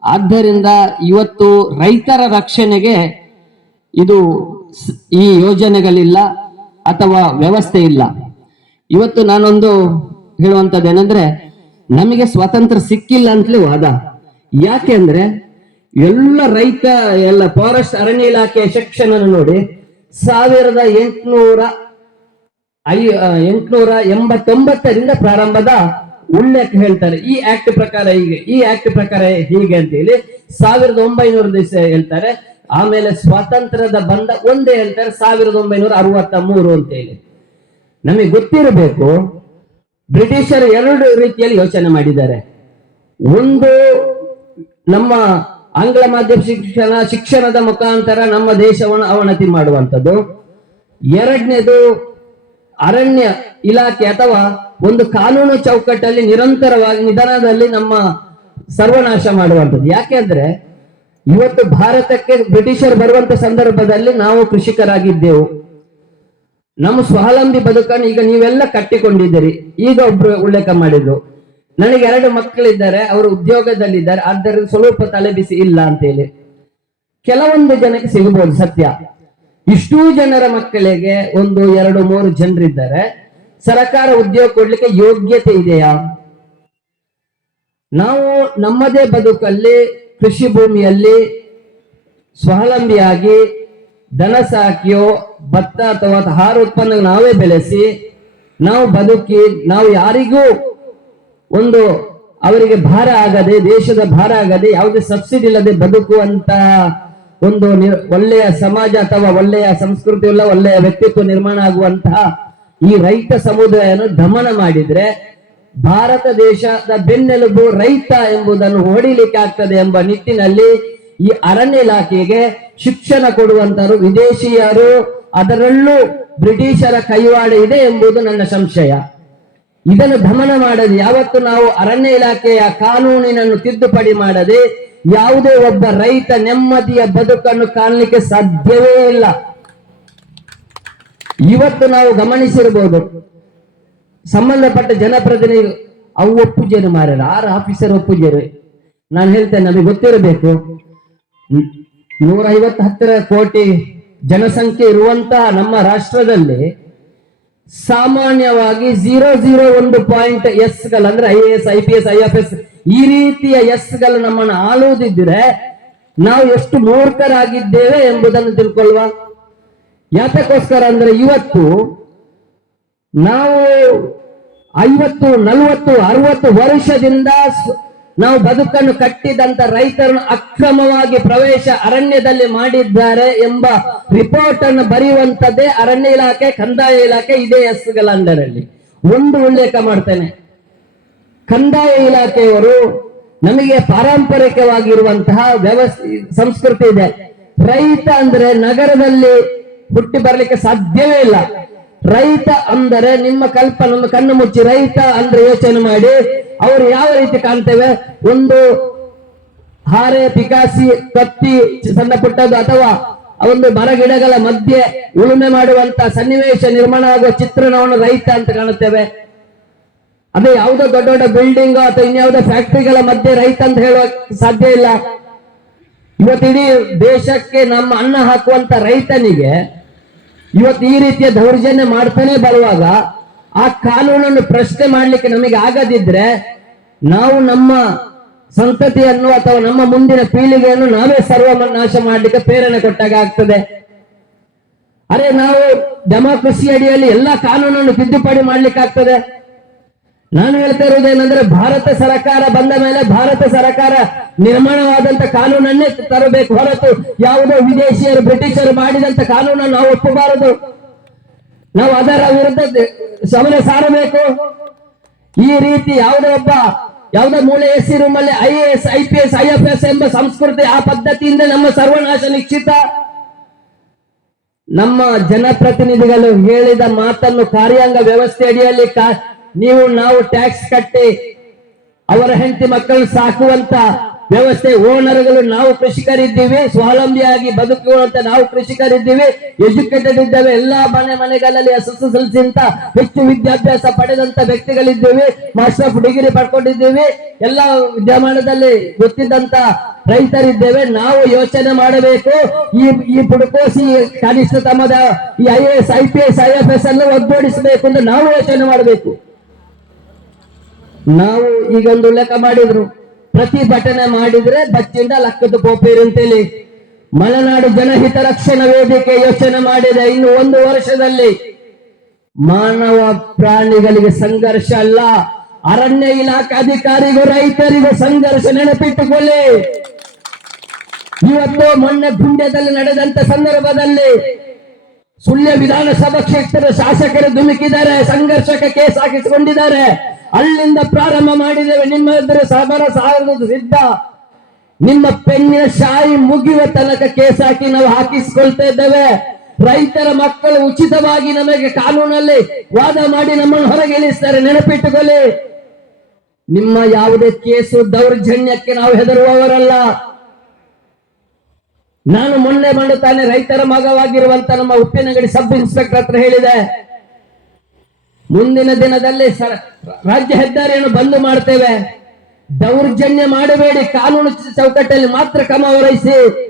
ಆದ್ದರಿಂದ ಇವತ್ತು ರೈತರ ರಕ್ಷಣೆಗೆ ಇದು ಈ ಯೋಜನೆಗಳಿಲ್ಲ ಅಥವಾ ವ್ಯವಸ್ಥೆ ಇಲ್ಲ. ಇವತ್ತು ನಾನೊಂದು ಹೇಳುವಂಥದ್ದು ಏನಂದ್ರೆ ನಮಗೆ ಸ್ವಾತಂತ್ರ್ಯ ಸಿಕ್ಕಿಲ್ಲ ಅಂತಲೇ ವಾದ. ಯಾಕೆಂದ್ರೆ ಎಲ್ಲ ರೈತ, ಎಲ್ಲ ಫಾರೆಸ್ಟ್ ಅರಣ್ಯ ಇಲಾಖೆಯ ಅನ್ನು ನೋಡಿ, ಸಾವಿರದ ಎಂಟುನೂರ ಐ ಎಂಟುನೂರ ಎಂಬತ್ತೊಂಬತ್ತರಿಂದ ಪ್ರಾರಂಭದ ಉಲ್ಲೇಖ ಹೇಳ್ತಾರೆ ಈ ಆಕ್ಟ್ ಪ್ರಕಾರ ಹೀಗೆ, ಈ ಆಕ್ಟ್ ಪ್ರಕಾರ ಹೀಗೆ ಅಂತ ಹೇಳಿ ಸಾವಿರದ ಒಂಬೈನೂರ ದಿವಸ ಹೇಳ್ತಾರೆ. ಆಮೇಲೆ ಸ್ವಾತಂತ್ರ್ಯದ ಬಂದ ಒಂದೇ ಹೇಳ್ತಾರೆ, ಸಾವಿರದ ಒಂಬೈನೂರ ಅರವತ್ತ ಮೂರು ಅಂತ ಹೇಳಿ ನಮಗೆ ಗೊತ್ತಿರಬೇಕು, ಬ್ರಿಟಿಷರು ಎರಡು ರೀತಿಯಲ್ಲಿ ಯೋಚನೆ ಮಾಡಿದ್ದಾರೆ. ಒಂದು, ನಮ್ಮ ಆಂಗ್ಲ ಮಾಧ್ಯಮ ಶಿಕ್ಷಣ, ಶಿಕ್ಷಣದ ಮುಖಾಂತರ ನಮ್ಮ ದೇಶವನ್ನು ಅವನತಿ ಮಾಡುವಂಥದ್ದು. ಎರಡನೇದು ಅರಣ್ಯ ಇಲಾಖೆ ಅಥವಾ ಒಂದು ಕಾನೂನು ಚೌಕಟ್ಟಲ್ಲಿ ನಿರಂತರವಾಗಿ ನಿಧನದಲ್ಲಿ ನಮ್ಮ ಸರ್ವನಾಶ ಮಾಡುವಂಥದ್ದು. ಯಾಕೆಂದ್ರೆ ಇವತ್ತು ಭಾರತಕ್ಕೆ ಬ್ರಿಟಿಷರು ಬರುವಂತ ಸಂದರ್ಭದಲ್ಲಿ ನಾವು ಕೃಷಿಕರಾಗಿದ್ದೆವು. ನಮ್ಮ ಸ್ವಾವಲಂಬಿ ಬದುಕನ್ನು ಈಗ ನೀವೆಲ್ಲ ಕಟ್ಟಿಕೊಂಡಿದ್ದೀರಿ. ಈಗ ಒಬ್ರು ಉಲ್ಲೇಖ ಮಾಡಿದ್ರು. ನನಗೆ ಎರಡು ಮಕ್ಕಳಿದ್ದಾರೆ, ಅವರು ಉದ್ಯೋಗದಲ್ಲಿದ್ದಾರೆ, ಆದ್ದರಿಂದ ಸ್ವಲ್ಪ ತಲೆ ಬಿಸಿ ಇಲ್ಲ ಅಂತೇಳಿ. ಕೆಲವೊಂದು ಜನಕ್ಕೆ ಸಿಗಬಹುದು ಸತ್ಯ. ಇಷ್ಟೂ ಜನರ ಮಕ್ಕಳಿಗೆ ಒಂದು, ಎರಡು, ಮೂರು ಜನರಿದ್ದಾರೆ. ಸರಕಾರ ಉದ್ಯೋಗ ಕೊಡ್ಲಿಕ್ಕೆ ಯೋಗ್ಯತೆ ಇದೆಯಾ? ನಾವು ನಮ್ಮದೇ ಬದುಕಲ್ಲಿ, ಕೃಷಿ ಭೂಮಿಯಲ್ಲಿ ಸ್ವಾವಲಂಬಿಯಾಗಿ ದನ ಸಾಕಿಯೋ, ಭತ್ತ ಅಥವಾ ಆಹಾರ ಉತ್ಪನ್ನ ನಾವೇ ಬೆಳೆಸಿ, ನಾವು ಬದುಕಿ, ನಾವು ಯಾರಿಗೂ ಒಂದು ಅವರಿಗೆ ಭಾರ ಆಗದೆ, ದೇಶದ ಭಾರ ಆಗದೆ ಯಾವುದೇ ಸಬ್ಸಿಡಿ ಇಲ್ಲದೆ ಬದುಕುವಂತ ಒಂದು ಒಳ್ಳೆಯ ಸಮಾಜ ಅಥವಾ ಒಳ್ಳೆಯ ಸಂಸ್ಕೃತಿ ಇಲ್ಲ, ಒಳ್ಳೆಯ ವ್ಯಕ್ತಿತ್ವ ನಿರ್ಮಾಣ ಆಗುವಂತಹ ಈ ರೈತ ಸಮುದಾಯವನ್ನು ದಮನ ಮಾಡಿದ್ರೆ ಭಾರತ ದೇಶದ ಬೆನ್ನೆಲುಬು ರೈತ ಎಂಬುದನ್ನು ಹೊಡಿಲಿಕ್ಕೆ ಆಗ್ತದೆ ಎಂಬ ನಿಟ್ಟಿನಲ್ಲಿ ಈ ಅರಣ್ಯ ಇಲಾಖೆಗೆ ಶಿಕ್ಷಣ ಕೊಡುವಂತರು ವಿದೇಶಿಯರು, ಅದರಲ್ಲೂ ಬ್ರಿಟಿಷರ ಕೈವಾಡ ಇದೆ ಎಂಬುದು ನನ್ನ ಸಂಶಯ. ಇದನ್ನು ದಮನ ಮಾಡದೆ ಯಾವತ್ತು ನಾವು ಅರಣ್ಯ ಇಲಾಖೆಯ ಕಾನೂನಿನನ್ನು ತಿದ್ದುಪಡಿ ಮಾಡದೆ ಯಾವುದೇ ಒಬ್ಬ ರೈತ ನೆಮ್ಮದಿಯ ಬದುಕನ್ನು ಕಾಣಲಿಕ್ಕೆ ಸಾಧ್ಯವೇ ಇಲ್ಲ. ಇವತ್ತು ನಾವು ಗಮನಿಸಿರ್ಬೋದು, ಸಂಬಂಧಪಟ್ಟ ಜನಪ್ರತಿನಿಧಿ ಅವು ಒಪ್ಪುಜೇನು ಮಾರಲ್ಲ. ಆರು ಆಫೀಸರ್ ಒಪ್ಪುಜೇರು ನಾನು ಹೇಳ್ತೇನೆ, ನಮಗೆ ಗೊತ್ತಿರಬೇಕು ನೂರ ಐವತ್ತು ಹತ್ತರ ಕೋಟಿ ಜನಸಂಖ್ಯೆ ಇರುವಂತಹ ನಮ್ಮ ರಾಷ್ಟ್ರದಲ್ಲಿ ಸಾಮಾನ್ಯವಾಗಿ ಜೀರೋ ಜೀರೋ ಒಂದು ಪಾಯಿಂಟ್ ಎಸ್ಗಳು ಅಂದ್ರೆ I S I P S I F S ಈ ರೀತಿಯ ಎಸ್ಗಳು ನಮ್ಮನ್ನು ಆಲೋದಿದ್ರೆ ನಾವು ಎಷ್ಟು ಮೂರ್ಖರಾಗಿದ್ದೇವೆ ಎಂಬುದನ್ನು ತಿಳ್ಕೊಳ್ಳುವ. ಯಾತಕ್ಕೋಸ್ಕರ ಅಂದ್ರೆ ಇವತ್ತು ನಾವು ಐವತ್ತು, ನಲವತ್ತು, ಅರವತ್ತು ವರ್ಷದಿಂದ ನಾವು ಬದುಕನ್ನು ಕಟ್ಟಿದಂತ ರೈತರನ್ನು ಅಕ್ರಮವಾಗಿ ಪ್ರವೇಶ ಅರಣ್ಯದಲ್ಲಿ ಮಾಡಿದ್ದಾರೆ ಎಂಬ ರಿಪೋರ್ಟ್ ಅನ್ನು ಬರೆಯುವಂತದ್ದೇ ಅರಣ್ಯ ಇಲಾಖೆ, ಕಂದಾಯ ಇಲಾಖೆ, ಇದೇ ಎಸ್ಗಳ ಒಂದು ಉಲ್ಲೇಖ ಮಾಡ್ತೇನೆ. ಕಂದಾಯ ಇಲಾಖೆಯವರು ನಮಗೆ ಪಾರಂಪರಿಕವಾಗಿರುವಂತಹ ವ್ಯವಸ್ಥೆ, ಸಂಸ್ಕೃತಿ ಇದೆ. ರೈತ ಅಂದ್ರೆ ನಗರದಲ್ಲಿ ಹುಟ್ಟಿ ಬರಲಿಕ್ಕೆ ಸಾಧ್ಯವೇ ಇಲ್ಲ. ರೈತ ಅಂದರೆ ನಿಮ್ಮ ಕಲ್ಪನೆ ಒಂದು ಕಣ್ಣು ಮುಚ್ಚಿ ರೈತ ಅಂದ್ರೆ ಯೋಚನೆ ಮಾಡಿ, ಅವರು ಯಾವ ರೀತಿ ಕಾಣ್ತೇವೆ? ಒಂದು ಹಾರೆ, ಪಿಕಾಸಿ, ಕತ್ತಿ, ಸಣ್ಣ ಪುಟ್ಟದ್ದು ಅಥವಾ ಒಂದು ಮರ ಗಿಡಗಳ ಮಧ್ಯೆ ಉಳುಮೆ ಮಾಡುವಂತ ಸನ್ನಿವೇಶ ನಿರ್ಮಾಣ ಆಗುವ ಚಿತ್ರಣವನ್ನು ರೈತ ಅಂತ ಕಾಣುತ್ತೇವೆ. ಅದೇ ಯಾವುದೋ ದೊಡ್ಡ ದೊಡ್ಡ ಬಿಲ್ಡಿಂಗ್ ಅಥವಾ ಇನ್ಯಾವುದೋ ಫ್ಯಾಕ್ಟರಿಗಳ ಮಧ್ಯೆ ರೈತ ಅಂತ ಹೇಳುವ ಸಾಧ್ಯ ಇಲ್ಲ. ಇವತ್ತು ಇಡೀ ದೇಶಕ್ಕೆ ನಮ್ಮ ಅನ್ನ ಹಾಕುವಂತ ರೈತನಿಗೆ ಇವತ್ತು ಈ ರೀತಿಯ ದೌರ್ಜನ್ಯ ಮಾಡ್ತಾನೆ ಬರುವಾಗ ಆ ಕಾನೂನನ್ನು ಪ್ರಶ್ನೆ ಮಾಡ್ಲಿಕ್ಕೆ ನಮಗೆ ಆಗದಿದ್ರೆ ನಾವು ನಮ್ಮ ಸಂತತಿಯನ್ನು ಅಥವಾ ನಮ್ಮ ಮುಂದಿನ ಪೀಳಿಗೆಯನ್ನು ನಾವೇ ಸರ್ವ ನಾಶ ಮಾಡ್ಲಿಕ್ಕೆ ಪ್ರೇರಣೆ ಕೊಟ್ಟಾಗ ಆಗ್ತದೆ. ಅರೆ ನಾವು ಡೆಮಾಕ್ರಸಿ ಅಡಿಯಲ್ಲಿ ಎಲ್ಲಾ ಕಾನೂನನ್ನು ತಿದ್ದುಪಡಿ ಮಾಡ್ಲಿಕ್ಕೆ ಆಗ್ತದೆ. ನಾನು ಹೇಳ್ತಾ ಏನಂದ್ರೆ ಭಾರತ ಸರ್ಕಾರ ಬಂದ ಮೇಲೆ ಭಾರತ ಸರ್ಕಾರ ನಿರ್ಮಾಣವಾದಂತ ಕಾನೂನನ್ನೇ ತರಬೇಕು ಹೊರತು ಯಾವುದೋ ವಿದೇಶಿಯರು, ಬ್ರಿಟಿಷರು ಮಾಡಿದಂತ ಕಾನೂನನ್ನು ನಾವು ಒಪ್ಪಬಾರದು. ನಾವು ಅದರ ವಿರುದ್ಧ ಸಮರ ಸಾರಬೇಕು. ಈ ರೀತಿ ಯಾವುದೋ ಒಬ್ಬ, ಯಾವುದೋ ಮೂಳೆ ಎಸಿ ರೂಮಲ್ಲಿ I A S, I P S, I F S ಎಂಬ ಸಂಸ್ಕೃತಿ ಆ ಪದ್ಧತಿಯಿಂದ ನಮ್ಮ ಸರ್ವನಾಶ ನಿಶ್ಚಿತ. ನಮ್ಮ ಜನಪ್ರತಿನಿಧಿಗಳು ಹೇಳಿದ ಮಾತನ್ನು ಕಾರ್ಯಾಂಗ ವ್ಯವಸ್ಥೆ ಅಡಿಯಲ್ಲಿ ನೀವು ನಾವು ಟ್ಯಾಕ್ಸ್ ಕಟ್ಟಿ ಅವರ ಹೆಂಡತಿ ಮಕ್ಕಳು ಸಾಕುವಂತ ವ್ಯವಸ್ಥೆ ಓನರ್ಗಳು ನಾವು ಕೃಷಿಕರಿದ್ದೀವಿ, ಸ್ವಾವಲಂಬಿಯಾಗಿ ಬದುಕುವಂತ ನಾವು ಕೃಷಿಕರಿದ್ದೀವಿ ಎಜುಕೇಟೆಡ್ ಇದ್ದೇವೆ, ಎಲ್ಲಾ ಮನೆ ಮನೆಗಳಲ್ಲಿ ಎಸ್ ಎಸ್ ಹೆಚ್ಚು ವಿದ್ಯಾಭ್ಯಾಸ ಪಡೆದಂತ ವ್ಯಕ್ತಿಗಳಿದ್ದೀವಿ ಮಾಸ್ಟರ್ ಆಫ್ ಡಿಗ್ರಿ ಪಡ್ಕೊಂಡಿದ್ದೀವಿ, ಎಲ್ಲಾ ವಿದ್ಯಮಾನದಲ್ಲಿ ಗೊತ್ತಿದ್ದಂತ ರೈತರಿದ್ದೇವೆ, ನಾವು ಯೋಚನೆ ಮಾಡಬೇಕು. ಈ ಈ ಪುಡುಕೋಸಿ ಕನಿಷ್ಠ ತಮ್ಮದ ಈ I S I P S I F S ಅನ್ನು ಒಗ್ಗೂಡಿಸಬೇಕು ಅಂತ ನಾವು ಯೋಚನೆ ಮಾಡಬೇಕು. ನಾವು ಈಗೊಂದು ಲೆಕ್ಕ ಮಾಡಿದ್ರು. ಪ್ರತಿಭಟನೆ ಮಾಡಿದ್ರೆ ಬಚ್ಚಿಂದ ಲಕ್ಕದ ಪೋಪೇರು ಅಂತೇಳಿ. ಮಲೆನಾಡು ಜನಹಿತ ರಕ್ಷಣಾ ವೇದಿಕೆ ಯೋಚನೆ ಮಾಡಿದೆ ಇನ್ನು ಒಂದು ವರ್ಷದಲ್ಲಿ. ಮಾನವ ಪ್ರಾಣಿಗಳಿಗೆ ಸಂಘರ್ಷ ಅಲ್ಲ. ಅರಣ್ಯ ಇಲಾಖೆ ಅಧಿಕಾರಿಗೂ ರೈತರಿಗೂ ಸಂಘರ್ಷ ನೆನಪಿಟ್ಟುಕೊಳ್ಳಿ. ಇವತ್ತು ಮೊನ್ನೆ ಗುಂಡ್ಯದಲ್ಲಿ ನಡೆದಂತ ಸಂದರ್ಭದಲ್ಲಿ ಸುಳ್ಯ ವಿಧಾನಸಭಾ ಕ್ಷೇತ್ರದ ಶಾಸಕರು ಧುಮುಕಿದ್ದಾರೆ, ಸಂಘರ್ಷಕ್ಕೆ ಕೇಸ್ ಹಾಕಿಸಿಕೊಂಡಿದ್ದಾರೆ. ಅಲ್ಲಿಂದ ಪ್ರಾರಂಭ ಮಾಡಿದ್ದೇವೆ. ನಿಮ್ಮ ಎದುರು ಸಬರ ಸಿದ್ಧ. ನಿಮ್ಮ ಪೆನ್ನಿನ ಶಾಯಿ ಮುಗಿಯುವ ತನಕ ಕೇಸ್ ಹಾಕಿ ನಾವು ಹಾಕಿಸಿಕೊಳ್ತಾ ಇದ್ದೇವೆ. ರೈತರ ಮಕ್ಕಳು ಉಚಿತವಾಗಿ ನಮಗೆ ಕಾನೂನಲ್ಲಿ ವಾದ ಮಾಡಿ ನಮ್ಮನ್ನು ಹೊರಗೆ ಇಳಿಸ್ತಾರೆ. ನೆನಪಿಟ್ಟುಕೊಳ್ಳಿ. ನಿಮ್ಮ ಯಾವುದೇ ಕೇಸು ದೌರ್ಜನ್ಯಕ್ಕೆ ನಾವು ಹೆದರುವವರಲ್ಲ. ನಾನು ಮೊನ್ನೆ ಮಾಡುತ್ತಾನೆ ರೈತರ ಮಗವಾಗಿರುವಂತ ನಮ್ಮ ಉಪ್ಪಿನಂಗಡಿ ಸಬ್ ಇನ್ಸ್ಪೆಕ್ಟರ್ ಹತ್ರ ಹೇಳಿದೆ. ಮುಂದಿನ ದಿನದಲ್ಲಿ ರಾಜ್ಯ ಹೆದ್ದಾರಿಯನ್ನು ಬಂದ್ ಮಾಡ್ತೇವೆ. ದೌರ್ಜನ್ಯ ಮಾಡಬೇಡಿ. ಕಾನೂನು ಚೌಕಟ್ಟಲ್ಲಿ ಮಾತ್ರ ಕ್ರಮ ವಹಿಸಿ.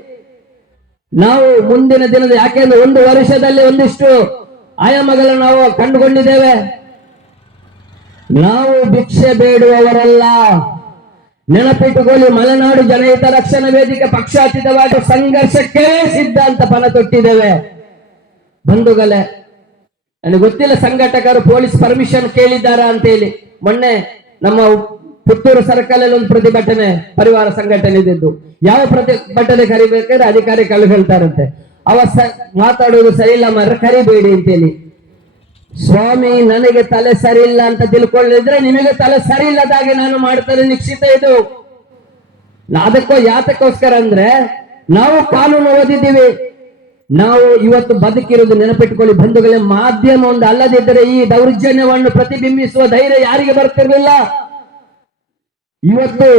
ನಾವು ಮುಂದಿನ ದಿನದ ಯಾಕೆಂದ್ರೆ ಒಂದು ವರ್ಷದಲ್ಲಿ ಒಂದಿಷ್ಟು ಆಯಾಮಗಳನ್ನು ನಾವು ಕಂಡುಕೊಂಡಿದ್ದೇವೆ. ನಾವು ಭಿಕ್ಷೆ ಬೇಡುವವರಲ್ಲ. ನೆನಪಿಟ್ಟುಕೊಳ್ಳಿ, ಮಲೆನಾಡು ಜನಹಿತ ರಕ್ಷಣಾ ವೇದಿಕೆ ಪಕ್ಷಾತೀತವಾಗಿ ಸಂಘರ್ಷಕ್ಕೆ ಸಿದ್ಧಾಂತ ಫಲ ತೊಟ್ಟಿದ್ದೇವೆ. ಬಂಧುಗಳೇ ನನಗೆ ಗೊತ್ತಿಲ್ಲ ಸಂಘಟಕರು ಪೊಲೀಸ್ ಪರ್ಮಿಷನ್ ಕೇಳಿದ್ದಾರಾ ಅಂತ ಹೇಳಿ ಮೊನ್ನೆ ನಮ್ಮ ಪುತ್ತೂರು ಸರ್ಕಲ್ ಅಲ್ಲಿ ಒಂದು ಪ್ರತಿಭಟನೆ, ಪರಿವಾರ ಸಂಘಟನೆ ಇದ್ದು ಯಾವ ಪ್ರತಿಭಟನೆ ಕರಿಬೇಕಾದ್ರೆ ಅಧಿಕಾರಿಗಳು ಹೇಳ್ತಾರಂತೆ. ಅವ ಮಾತಾಡೋದು ಸರಿ ಇಲ್ಲ ಕರಿಬೇಡಿ ಕರಿಬೇಡಿ ಅಂತೇಳಿ. ಸ್ವಾಮಿ, ನನಗೆ ತಲೆ ಸರಿ ಇಲ್ಲ ಅಂತ ತಿಳ್ಕೊಳ್ಳಿದ್ರೆ ನಿಮಗೆ ತಲೆ ಸರಿ ನಾನು ಮಾಡ್ತಾರೆ ನಿಶ್ಚಿತ ಇದು. ಅದಕ್ಕೋ ಯಾತಕ್ಕೋಸ್ಕರ ಅಂದ್ರೆ ನಾವು ಕಾನೂನು ಓದಿದ್ದೀವಿ. ನಾವು ಇವತ್ತು ಬದುಕಿರುವುದು ನೆನಪಿಟ್ಟುಕೊಳ್ಳಿ ಬಂಧುಗಳೇ, ಮಾಧ್ಯಮ ಒಂದು ಅಲ್ಲದಿದ್ದರೆ ಈ ದೌರ್ಜನ್ಯವನ್ನು ಪ್ರತಿಬಿಂಬಿಸುವ ಧೈರ್ಯ ಯಾರಿಗೆ ಬರ್ತಿರಲಿಲ್ಲ? ಇವತ್ತು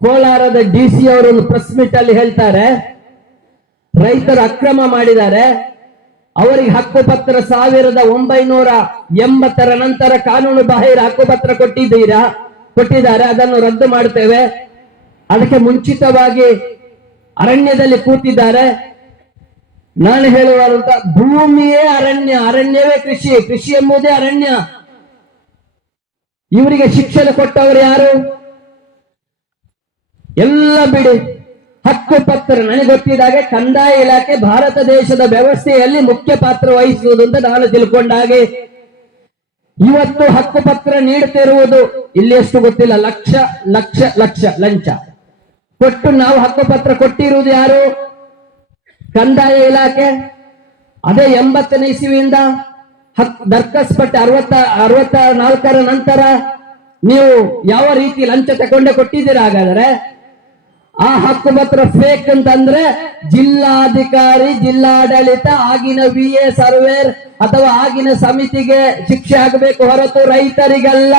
ಕೋಲಾರದ ಡಿ ಸಿ ಅವರು ಪ್ರೆಸ್ ಮೀಟ್ ಅಲ್ಲಿ ಹೇಳ್ತಾರೆ, ರೈತರು ಅಕ್ರಮ ಮಾಡಿದ್ದಾರೆ, ಅವರಿಗೆ ಹಕ್ಕುಪತ್ರ ಸಾವಿರದ ಒಂಬೈನೂರ ಎಂಬತ್ತರ ನಂತರ ಕಾನೂನು ಬಾಹಿರ ಹಕ್ಕುಪತ್ರ ಕೊಟ್ಟಿದ್ದೀರಾ? ಕೊಟ್ಟಿದ್ದಾರೆ, ಅದನ್ನು ರದ್ದು ಮಾಡ್ತೇವೆ ಅದಕ್ಕೆ ಮುಂಚಿತವಾಗಿ ಅರಣ್ಯದಲ್ಲಿ ಕೂತಿದ್ದಾರೆ. ನಾನು ಹೇಳುವಂತ ಭೂಮಿಯೇ ಅರಣ್ಯ, ಅರಣ್ಯವೇ ಕೃಷಿ ಕೃಷಿ ಎಂಬುದೇ ಅರಣ್ಯ. ಇವರಿಗೆ ಶಿಕ್ಷಣ ಕೊಟ್ಟವರು ಯಾರು? ಎಲ್ಲ ಬಿಡಿ. ಹಕ್ಕು ಪತ್ರ ನನಗೆ ಗೊತ್ತಿದಾಗೆ ಕಂದಾಯ ಇಲಾಖೆ ಭಾರತ ದೇಶದ ವ್ಯವಸ್ಥೆಯಲ್ಲಿ ಮುಖ್ಯ ಪಾತ್ರ ವಹಿಸುವುದು ಅಂತ ನಾನು ತಿಳ್ಕೊಂಡಾಗೆ ಇವತ್ತು ಹಕ್ಕು ಪತ್ರ ನೀಡುತ್ತಿರುವುದು ಇಲ್ಲಿ ಎಷ್ಟು ಗೊತ್ತಿಲ್ಲ. ಲಕ್ಷ ಲಕ್ಷ ಲಕ್ಷ ಲಂಚ. ಕೊಟ್ಟು ನಾವು ಹಕ್ಕು ಪತ್ರ ಕೊಟ್ಟಿರುವುದು ಯಾರು? ಕಂದಾಯ ಇಲಾಖೆ, ಅದೇ ಎಂಬತ್ತನೇ ಇಸುವಿಯಿಂದ ಹಕ್ ದರ್ಖಸ್ ಪಟ್ಟಿ ಅರವತ್ತ ಅರವತ್ತ ನಾಲ್ಕರ ನಂತರ ನೀವು ಯಾವ ರೀತಿ ಲಂಚ ತಗೊಂಡೇ ಕೊಟ್ಟಿದ್ದೀರಾ ಹಾಗಾದ್ರೆ, ಆ ಹಕ್ಕು ಪತ್ರ ಫೇಕ್ ಅಂತಂದ್ರೆ ಜಿಲ್ಲಾಧಿಕಾರಿ, ಜಿಲ್ಲಾಡಳಿತ, ಆಗಿನ ವಿ ಎ ಸರ್ವೇರ್ ಅಥವಾ ಆಗಿನ ಸಮಿತಿಗೆ ಶಿಕ್ಷೆ ಆಗಬೇಕು ಹೊರತು ರೈತರಿಗಲ್ಲ.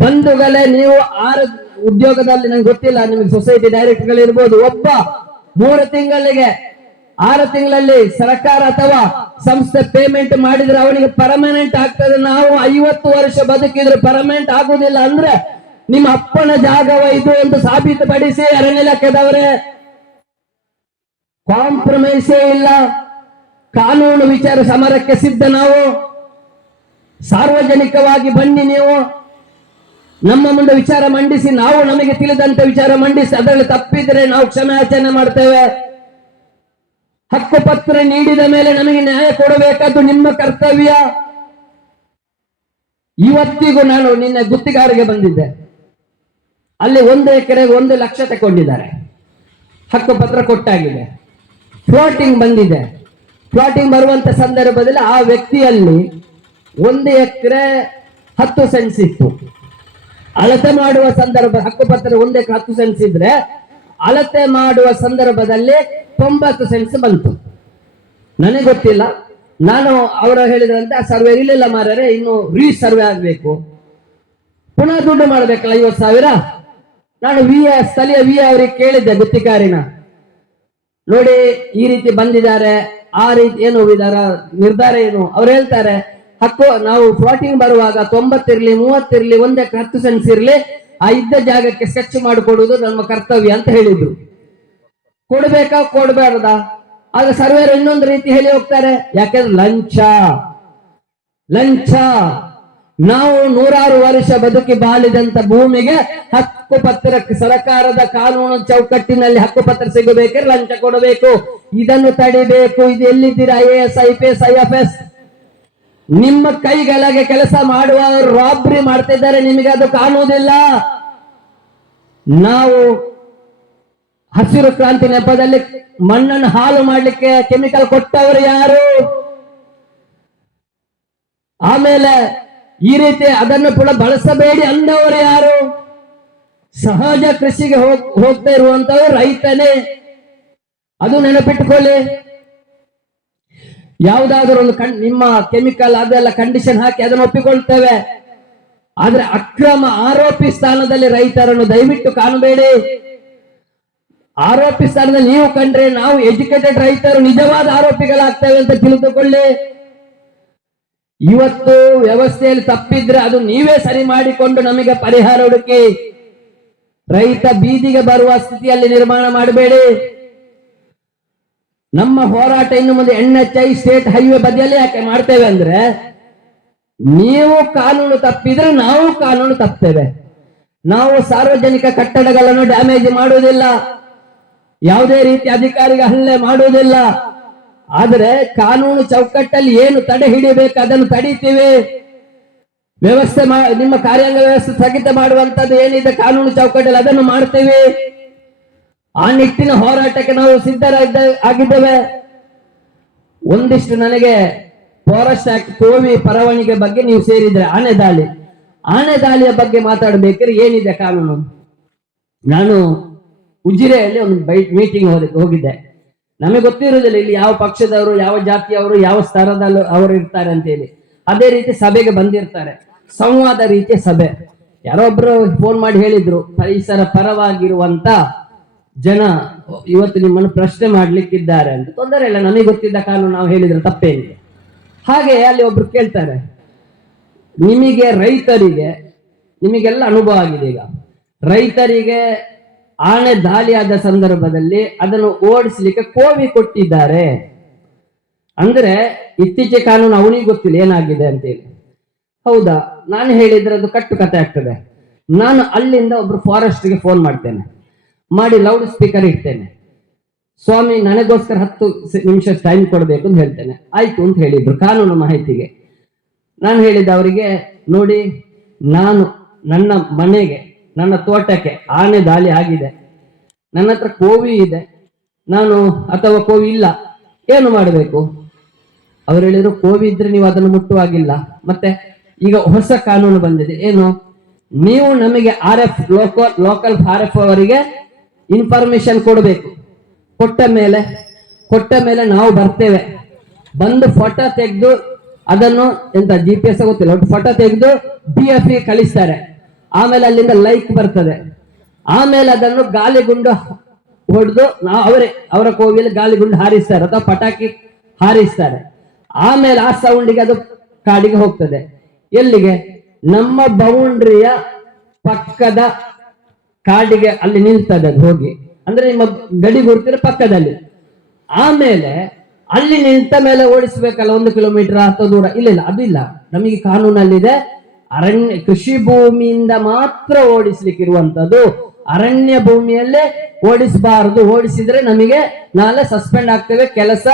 ಬಂಧುಗಳೇ, ನೀವು ಆರು ಉದ್ಯೋಗದಲ್ಲಿ ನನಗೆ ಗೊತ್ತಿಲ್ಲ, ನಿಮಗೆ ಸೊಸೈಟಿ ಡೈರೆಕ್ಟರ್ ಇರ್ಬೋದು. ಒಬ್ಬ ಮೂರು ತಿಂಗಳಿಗೆ, ಆರು ತಿಂಗಳಲ್ಲಿ ಸರ್ಕಾರ ಅಥವಾ ಸಂಸ್ಥೆ ಪೇಮೆಂಟ್ ಮಾಡಿದ್ರೆ ಅವನಿಗೆ ಪರ್ಮನೆಂಟ್ ಆಗ್ತದೆ. ನಾವು ಐವತ್ತು ವರ್ಷ ಬದುಕಿದ್ರೆ ಪರ್ಮನೆಂಟ್ ಆಗುದಿಲ್ಲ ಅಂದ್ರೆ ನಿಮ್ಮ ಅಪ್ಪನ ಜಾಗವ ಇದು ಅಂತ ಸಾಬೀತುಪಡಿಸಿ ಅರಣ್ಯ ಇಲಾಖೆದವರೇ ಕಾಂಪ್ರಮೈಸೇ ಇಲ್ಲ. ಕಾನೂನು ವಿಚಾರ ಸಮರಕ್ಕೆ ಸಿದ್ಧ ನಾವು. ಸಾರ್ವಜನಿಕವಾಗಿ ಬನ್ನಿ ನೀವು. ನಮ್ಮ ಮುಂದೆ ವಿಚಾರ ಮಂಡಿಸಿ, ನಾವು ನಮಗೆ ತಿಳಿದಂತೆ ವಿಚಾರ ಮಂಡಿಸಿ, ಅದರಲ್ಲಿ ತಪ್ಪಿದ್ರೆ ನಾವು ಕ್ಷಮಾಚರಣೆ ಮಾಡ್ತೇವೆ. ಹಕ್ಕು ಪತ್ರ ನೀಡಿದ ಮೇಲೆ ನಮಗೆ ನ್ಯಾಯ ಕೊಡಬೇಕಾದ್ದು ನಿಮ್ಮ ಕರ್ತವ್ಯ. ಇವತ್ತಿಗೂ ನಾನು ನಿನ್ನೆ ಗುತ್ತಿಗಾರಿಗೆ ಬಂದಿದ್ದೆ. ಅಲ್ಲಿ ಒಂದು ಎಕರೆಗೆ ಒಂದು ಲಕ್ಷ ತಗೊಂಡಿದ್ದಾರೆ ಹಕ್ಕು ಪತ್ರ ಕೊಟ್ಟಾಗಿದೆ. ಫ್ಲೋಟಿಂಗ್ ಬಂದಿದೆ. ಫ್ಲೋಟಿಂಗ್ ಬರುವಂತ ಸಂದರ್ಭದಲ್ಲಿ ಆ ವ್ಯಕ್ತಿಯಲ್ಲಿ ಒಂದು ಎಕರೆ ಹತ್ತು ಸೆನ್ಸ್ ಇತ್ತು. ಅಳತೆ ಮಾಡುವ ಸಂದರ್ಭ ಹಕ್ಕುಪತ್ರ ಒಂದೇ ಹತ್ತು ಸೆನ್ಸ್ ಇದ್ರೆ ಅಳತೆ ಮಾಡುವ ಸಂದರ್ಭದಲ್ಲಿ ತೊಂಬತ್ತು ಸೆನ್ಸ್ ಬಂತು. ನನಗೆ ಗೊತ್ತಿಲ್ಲ. ನಾನು ಅವರು ಹೇಳಿದ್ರಂತೆ, ಆ ಸರ್ವೆ ಇರಲಿಲ್ಲ ಮಾರರೆ, ಇನ್ನು ರೀ ಸರ್ವೆ ಆಗಬೇಕು. ಪುನಃ ದುಡ್ಡು ಮಾಡಬೇಕಲ್ಲ, ಐವತ್ತು ಸಾವಿರ? ನಾನು ವಿ ಸ್ಥಳೀಯ ವಿ ಅವರಿಗೆ ಕೇಳಿದ್ದೆ ಗುತ್ತಿಕಾರಿನ ನೋಡಿ, ಈ ರೀತಿ ಬಂದಿದ್ದಾರೆ, ಆ ರೀತಿ ಏನು ಇದಾರ ನಿರ್ಧಾರ ಏನು? ಅವ್ರು ಹೇಳ್ತಾರೆ ಹಕ್ಕು ನಾವು ಫ್ಲಾಟಿಂಗ್ ಬರುವಾಗ ತೊಂಬತ್ತಿರ್ಲಿ ಮೂವತ್ತಿರ್ಲಿ ಒಂದಕ್ಕೆ ಹತ್ತು ಸೆನ್ಸ್ ಇರಲಿ, ಆ ಇದ್ದ ಜಾಗಕ್ಕೆ ಸ್ಕೆಚ್ ಮಾಡಿಕೊಡುವುದು ನಮ್ಮ ಕರ್ತವ್ಯ ಅಂತ ಹೇಳಿದ್ರು. ಕೊಡ್ಬೇಕಾ, ಕೊಡ್ಬಾರ್ದ? ಆಗ ಸರ್ವೇರ್ ಇನ್ನೊಂದು ರೀತಿ ಹೇಳಿ ಹೋಗ್ತಾರೆ ಯಾಕೆಂದ್ರೆ ಲಂಚ. ಲಂಚ. ನಾವು ನೂರಾರು ವರ್ಷ ಬದುಕಿ ಬಾಳಿದಂತ ಭೂಮಿಗೆ ಹಕ್ಕು ಪತ್ರ ಸರ್ಕಾರದ ಕಾನೂನು ಚೌಕಟ್ಟಿನಲ್ಲಿ ಹಕ್ಕು ಪತ್ರ ಸಿಗಬೇಕಾದ್ರೆ ಲಂಚ ಕೊಡಬೇಕು. ಇದನ್ನು ತಡಿಬೇಕು. ಇದು ಎಲ್ಲಿದ್ದೀರಾ I S I P S I F S ನಿಮ್ಮ ಕೈಗಳಿಗೆ ಕೆಲಸ ಮಾಡುವ ರಾಬ್ರಿ ಮಾಡ್ತಿದ್ದಾರೆ, ನಿಮಗೆ ಅದು ಕಾಣುವುದಿಲ್ಲ. ನಾವು ಹಸಿರು ಕ್ರಾಂತಿ ನೆಪದಲ್ಲಿ ಮಣ್ಣನ್ನು ಹಾಳು ಮಾಡ್ಲಿಕ್ಕೆ ಕೆಮಿಕಲ್ ಕೊಟ್ಟವರು ಯಾರು? ಆಮೇಲೆ ಈ ರೀತಿ ಅದನ್ನು ಕೂಡ ಬಳಸಬೇಡಿ ಅಂದವರು ಯಾರು? ಸಹಜ ಕೃಷಿಗೆ ಹೋಗ್, ಹೋಗ್ತಾ ಇರುವಂತವ್ರು ರೈತನೇ. ಅದು ನೆನಪಿಟ್ಟುಕೊಳ್ಳಿ ಯಾವುದಾದ್ರೂ ಒಂದು ಕಣ್ ನಿಮ್ಮ ಕೆಮಿಕಲ್ ಅದೆಲ್ಲ ಕಂಡೀಷನ್ ಹಾಕಿ ಅದನ್ನು ಒಪ್ಪಿಕೊಳ್ತೇವೆ. ಆದ್ರೆ ಅಕ್ರಮ ಆರೋಪಿ ಸ್ಥಾನದಲ್ಲಿ ರೈತರನ್ನು ದಯವಿಟ್ಟು ಕಾಣಬೇಡಿ. ಆರೋಪಿ ಸ್ಥಾನದಲ್ಲಿ ನೀವು ಕಂಡ್ರೆ ನಾವು ಎಜುಕೇಟೆಡ್ ರೈತರು ನಿಜವಾದ ಆರೋಪಿಗಳಾಗ್ತೇವೆ ಅಂತ ತಿಳಿದುಕೊಳ್ಳಿ. ಇವತ್ತು ವ್ಯವಸ್ಥೆಯಲ್ಲಿ ತಪ್ಪಿದ್ರೆ ಅದು ನೀವೇ ಸರಿ ಮಾಡಿಕೊಂಡು ನಮಗೆ ಪರಿಹಾರ ಹುಡುಕಿ ರೈತ ಬೀದಿಗೆ ಬರುವ ಸ್ಥಿತಿಯಲ್ಲಿ ನಿರ್ಮಾಣ ಮಾಡಬೇಡಿ. ನಮ್ಮ ಹೋರಾಟ ಇನ್ನು ಮುಂದೆ N H I state highway ಬದಿಯಲ್ಲಿ ಯಾಕೆ ಮಾಡ್ತೇವೆ ಅಂದ್ರೆ ನೀವು ಕಾನೂನು ತಪ್ಪಿದ್ರೆ ನಾವು ಕಾನೂನು ತಪ್ಪುತ್ತೇವೆ ನಾವು ಸಾರ್ವಜನಿಕ ಕಟ್ಟಡಗಳನ್ನು ಡ್ಯಾಮೇಜ್ ಮಾಡುವುದಿಲ್ಲ. ಯಾವುದೇ ರೀತಿ ಅಧಿಕಾರಿಗೆ ಹಲ್ಲೆ ಮಾಡುವುದಿಲ್ಲ. ಆದರೆ ಕಾನೂನು ಚೌಕಟ್ಟಲ್ಲಿ ಏನು ತಡೆ ಹಿಡಿಯಬೇಕು ಅದನ್ನು ತಡೀತೀವಿ. ವ್ಯವಸ್ಥೆ ನಿಮ್ಮ ಕಾರ್ಯಾಂಗ ವ್ಯವಸ್ಥೆ ಸ್ಥಗಿತ ಮಾಡುವಂತದ್ದು ಏನಿದೆ ಕಾನೂನು ಚೌಕಟ್ಟಲ್ಲಿ ಅದನ್ನು ಮಾಡ್ತೀವಿ. ಆ ನಿಟ್ಟಿನ ಹೋರಾಟಕ್ಕೆ ನಾವು ಸಿದ್ಧರಾಗಿದ್ದ ಆಗಿದ್ದೇವೆ. ಒಂದಿಷ್ಟು ನನಗೆ ಫಾರೆಸ್ಟ್ ಆಕ್ಟ್ ಕೋವಿ ಪರವಾನಿಗೆ ಬಗ್ಗೆ ನೀವು ಸೇರಿದ್ರೆ ಆನೆ ದಾಳಿ. ಆನೆ ದಾಳಿಯ ಬಗ್ಗೆ ಮಾತಾಡಬೇಕಾದ್ರೆ ಏನಿದೆ ಕಾನೂನು? ನಾನು ಉಜಿರೆಯಲ್ಲಿ ಒಂದು ಬೈ ಮೀಟಿಂಗ್ ಹೋಗಿದ್ದೆ. ನಮಗೆ ಗೊತ್ತಿರುವುದಿಲ್ಲ ಇಲ್ಲಿ ಯಾವ ಪಕ್ಷದವರು, ಯಾವ ಜಾತಿಯವರು, ಯಾವ ಸ್ಥಳದಲ್ಲಿ ಅವರು ಇರ್ತಾರೆ ಅಂತ ಹೇಳಿ ಅದೇ ರೀತಿ ಸಭೆಗೆ ಬಂದಿರ್ತಾರೆ. ಸಂವಾದ ರೀತಿಯ ಸಭೆ. ಯಾರೊಬ್ರು ಫೋನ್ ಮಾಡಿ ಹೇಳಿದ್ರು, ಪರಿಸರ ಪರವಾಗಿರುವಂತ ಜನ ಇವತ್ತು ನಿಮ್ಮನ್ನು ಪ್ರಶ್ನೆ ಮಾಡ್ಲಿಕ್ಕಿದ್ದಾರೆ ಅಂತ. ತೊಂದರೆ ಇಲ್ಲ, ನನಗೆ ಗೊತ್ತಿದ್ದ ಕಾನೂನು ನಾವು ಹೇಳಿದ್ರೆ ತಪ್ಪೇನಿದೆ ಹಾಗೆ ಅಲ್ಲಿ ಒಬ್ರು ಕೇಳ್ತಾರೆ, ನಿಮಗೆ ರೈತರಿಗೆ, ನಿಮಗೆಲ್ಲ ಅನುಭವ ಆಗಿದೆ ಈಗ. ರೈತರಿಗೆ ಆಣೆ ದಾಳಿಯಾದ ಸಂದರ್ಭದಲ್ಲಿ ಅದನ್ನು ಓಡಿಸ್ಲಿಕ್ಕೆ ಕೋವಿ ಕೊಟ್ಟಿದ್ದಾರೆ. ಅಂದ್ರೆ ಇತ್ತೀಚೆ ಕಾನೂನು ಅವನಿಗೆ ಗೊತ್ತಿಲ್ಲ ಏನಾಗಿದೆ ಅಂತೇಳಿ. ಹೌದಾ? ನಾನು ಹೇಳಿದ್ರೆ ಅದು ಕಟ್ಟು ಕತೆ ಆಗ್ತದೆ. ನಾನು ಅಲ್ಲಿಂದ ಒಬ್ರು ಫಾರೆಸ್ಟ್ಗೆ ಫೋನ್ ಮಾಡ್ತೇನೆ. ಮಾಡಿ ಲೌಡ್ ಸ್ಪೀಕರ್ ಇಡ್ತೇನೆ. ಸ್ವಾಮಿ, ನನಗೋಸ್ಕರ ಹತ್ತು ನಿಮಿಷ ಟೈಮ್ ಕೊಡಬೇಕು ಅಂತ ಹೇಳ್ತೇನೆ. ಆಯ್ತು ಅಂತ ಹೇಳಿದ್ರು ಕಾನೂನು ಮಾಹಿತಿಗೆ. ನಾನು ಹೇಳಿದ ಅವರಿಗೆ, ನೋಡಿ, ನಾನು ನನ್ನ ಮನೆಗೆ, ನನ್ನ ತೋಟಕ್ಕೆ ಆನೆ ದಾಳಿ ಆಗಿದೆ. ನನ್ನ ಹತ್ರ ಕೋವಿ ಇದೆ. ನಾನು, ಅಥವಾ ಕೋವಿ ಇಲ್ಲ, ಏನು ಮಾಡಬೇಕು? ಅವ್ರು ಹೇಳಿದ್ರು, ಕೋವಿ ಇದ್ರೆ ನೀವು ಅದನ್ನು ಮುಟ್ಟುವಾಗಿಲ್ಲ ಮತ್ತೆ ಈಗ ಹೊಸ ಕಾನೂನು ಬಂದಿದೆ. ಏನು? ನೀವು ನಮಗೆ R F local local R F ಅವರಿಗೆ ಇನ್ಫಾರ್ಮೇಶನ್ ಕೊಡಬೇಕು. ಕೊಟ್ಟ ಮೇಲೆ ಕೊಟ್ಟ ಮೇಲೆ ನಾವು ಬರ್ತೇವೆ. ಬಂದು ಫೋಟೋ ತೆಗೆದು ಅದನ್ನು, ಎಂತ ಜಿ ಪಿ ಎಸ್ ಗೊತ್ತಿಲ್ಲ, ಒಟ್ಟು ಫೋಟೋ ತೆಗೆದು ಬಿ ಎಫ್ ಕಳಿಸ್ತಾರೆ. ಆಮೇಲೆ ಅಲ್ಲಿಂದ ಲೈಕ್ ಬರ್ತದೆ. ಆಮೇಲೆ ಅದನ್ನು ಗಾಲಿಗುಂಡು ಹೊಡೆದು ನಾವು ಅವರೇ, ಅವರ ಕೋವಿಯಲ್ಲಿ ಗಾಲಿಗುಂಡು ಹಾರಿಸ್ತಾರೆ, ಅಥವಾ ಪಟಾಕಿ ಹಾರಿಸ್ತಾರೆ. ಆಮೇಲೆ ಆ ಸೌಂಡಿಗೆ ಅದು ಕಾಡಿಗೆ ಹೋಗ್ತದೆ. ಎಲ್ಲಿಗೆ? ನಮ್ಮ ಬೌಂಡ್ರಿಯ ಪಕ್ಕದ ಕಾಡಿಗೆ ಅಲ್ಲಿ ನಿಲ್ತದೆ ಅದು ಹೋಗಿ. ಅಂದ್ರೆ ನಿಮ್ಮ ಗಡಿ ಗುರುತಿನ ಪಕ್ಕದಲ್ಲಿ. ಆಮೇಲೆ ಅಲ್ಲಿ ನಿಂತ ಮೇಲೆ ಓಡಿಸ್ಬೇಕಲ್ಲ, ಒಂದು ಕಿಲೋಮೀಟರ್ ಅಥವಾ ದೂರ. ಇಲ್ಲ ಇಲ್ಲ, ಅದಿಲ್ಲ. ನಮಗೆ ಕಾನೂನಲ್ಲಿದೆ, ಅರಣ್ಯ, ಕೃಷಿ ಭೂಮಿಯಿಂದ ಮಾತ್ರ ಓಡಿಸ್ಲಿಕ್ಕೆ ಇರುವಂತದ್ದು ಅರಣ್ಯ ಭೂಮಿಯಲ್ಲೇ ಓಡಿಸಬಾರದು. ಓಡಿಸಿದ್ರೆ ನಮಗೆ ನಾಳೆ ಸಸ್ಪೆಂಡ್ ಆಗ್ತೇವೆ, ಕೆಲಸ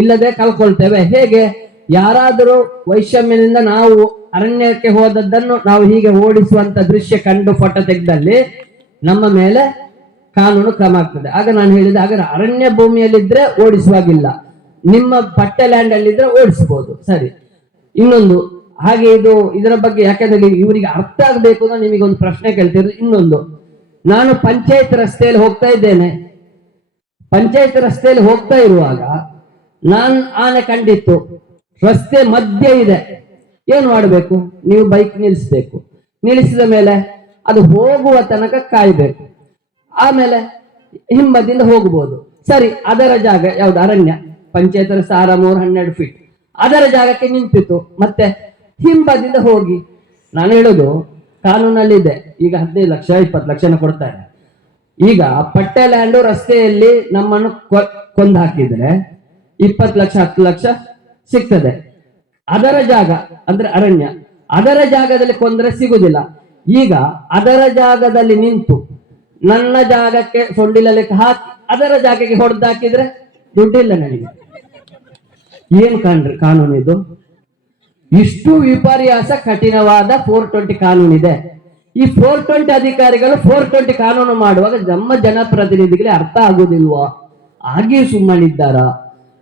ಇಲ್ಲದೆ ಕಳ್ಕೊಳ್ತೇವೆ. ಹೇಗೆ? ಯಾರಾದರೂ ವೈಷಮ್ಯದಿಂದ ನಾವು ಅರಣ್ಯಕ್ಕೆ ಹೋದದ್ದನ್ನು ನಾವು ಹೀಗೆ ಓಡಿಸುವಂತ ದೃಶ್ಯ ಕಂಡು ಫೋಟೋ ತೆಗೆದಲ್ಲಿ ನಮ್ಮ ಮೇಲೆ ಕಾನೂನು ಕ್ರಮ ಆಗ್ತದೆ. ಆಗ ನಾನು ಹೇಳಿದ ಆಗ ಅರಣ್ಯ ಭೂಮಿಯಲ್ಲಿದ್ರೆ ಓಡಿಸುವಾಗಿಲ್ಲ. ನಿಮ್ಮ ಬಟ್ಟೆ ಲ್ಯಾಂಡ್ ಅಲ್ಲಿದ್ರೆ ಓಡಿಸಬಹುದು ಸರಿ. ಇನ್ನೊಂದು, ಹಾಗೆ ಇದು, ಇದರ ಬಗ್ಗೆ ಯಾಕಂದ್ರೆ ಇವರಿಗೆ ಅರ್ಥ ಆಗಬೇಕು ಅಂತ ನಿಮಗೆ ಒಂದು ಪ್ರಶ್ನೆ ಕೇಳ್ತಿರೋದು. ಇನ್ನೊಂದು, ನಾನು ಪಂಚಾಯತ್ ರಸ್ತೆಯಲ್ಲಿ ಹೋಗ್ತಾ ಇದ್ದೇನೆ. ಪಂಚಾಯತ್ ರಸ್ತೆಯಲ್ಲಿ ಹೋಗ್ತಾ ಇರುವಾಗ ನಾನು ಆನೆ ಕಂಡಿತ್ತು. ರಸ್ತೆ ಮಧ್ಯ ಇದೆ. ಏನು ಮಾಡಬೇಕು? ನೀವು ಬೈಕ್ ನಿಲ್ಲಿಸ್ಬೇಕು. ನಿಲ್ಲಿಸಿದ ಮೇಲೆ ಅದು ಹೋಗುವ ತನಕ ಕಾಯ್ಬೇಕು ಆಮೇಲೆ ಹಿಂಬದಿಂದ ಹೋಗಬಹುದು ಸರಿ, ಅದರ ಜಾಗ ಯಾವ್ದು? ಅರಣ್ಯ. ಪಂಚಾಯತ್ ಸಾರ ಮೂರು ಹನ್ನೆರಡು ಫೀಟ್ ಅದರ ಜಾಗಕ್ಕೆ ನಿಂತಿತ್ತು. ಮತ್ತೆ ಹಿಂಬದಿಂದ ಹೋಗಿ. ನಾನು ಹೇಳೋದು, ಕಾನೂನಲ್ಲಿದೆ. ಈಗ ಹದಿನೈದು ಲಕ್ಷ, ಇಪ್ಪತ್ತು ಲಕ್ಷನ ಕೊಡ್ತಾರೆ. ಈಗ ಪಟ್ಟೆ ಲ್ಯಾಂಡು ರಸ್ತೆಯಲ್ಲಿ ನಮ್ಮನ್ನು ಕೊಂದು ಹಾಕಿದ್ರೆ ಇಪ್ಪತ್ತು ಲಕ್ಷ, ಹತ್ತು ಲಕ್ಷ ಸಿಗ್ತದೆ. ಅದರ ಜಾಗ ಅಂದ್ರೆ ಅರಣ್ಯ. ಅದರ ಜಾಗದಲ್ಲಿ ಕೊಂದ್ರೆ ಸಿಗುದಿಲ್ಲ. ಈಗ ಅದರ ಜಾಗದಲ್ಲಿ ನಿಂತು ನನ್ನ ಜಾಗಕ್ಕೆ ಸೊಂಡಿಲ ಲೆಕ್ಕ ಹಾಕಿ ಅದರ ಜಾಗಕ್ಕೆ ಹೊಡೆದಾಕಿದ್ರೆ ದುಡ್ಡಿಲ್ಲ ನನಗೆ. ಏನ್ ಕಾಣ್ರಿ ಕಾನೂನು ಇದು? ಇಷ್ಟು ವಿಪರ್ಯಾಸ ಕಠಿಣವಾದ ಫೋರ್ ಟ್ವೆಂಟಿ ಕಾನೂನು ಇದೆ. ಈ ಫೋರ್ ಟ್ವೆಂಟಿ ಅಧಿಕಾರಿಗಳು ಫೋರ್ ಟ್ವೆಂಟಿ ಕಾನೂನು ಮಾಡುವಾಗ ನಮ್ಮ ಜನಪ್ರತಿನಿಧಿಗಳಿಗೆ ಅರ್ಥ ಆಗುದಿಲ್ವಾ ಹಾಗೆ ಸುಮ್ಮನಿದ್ದಾರ?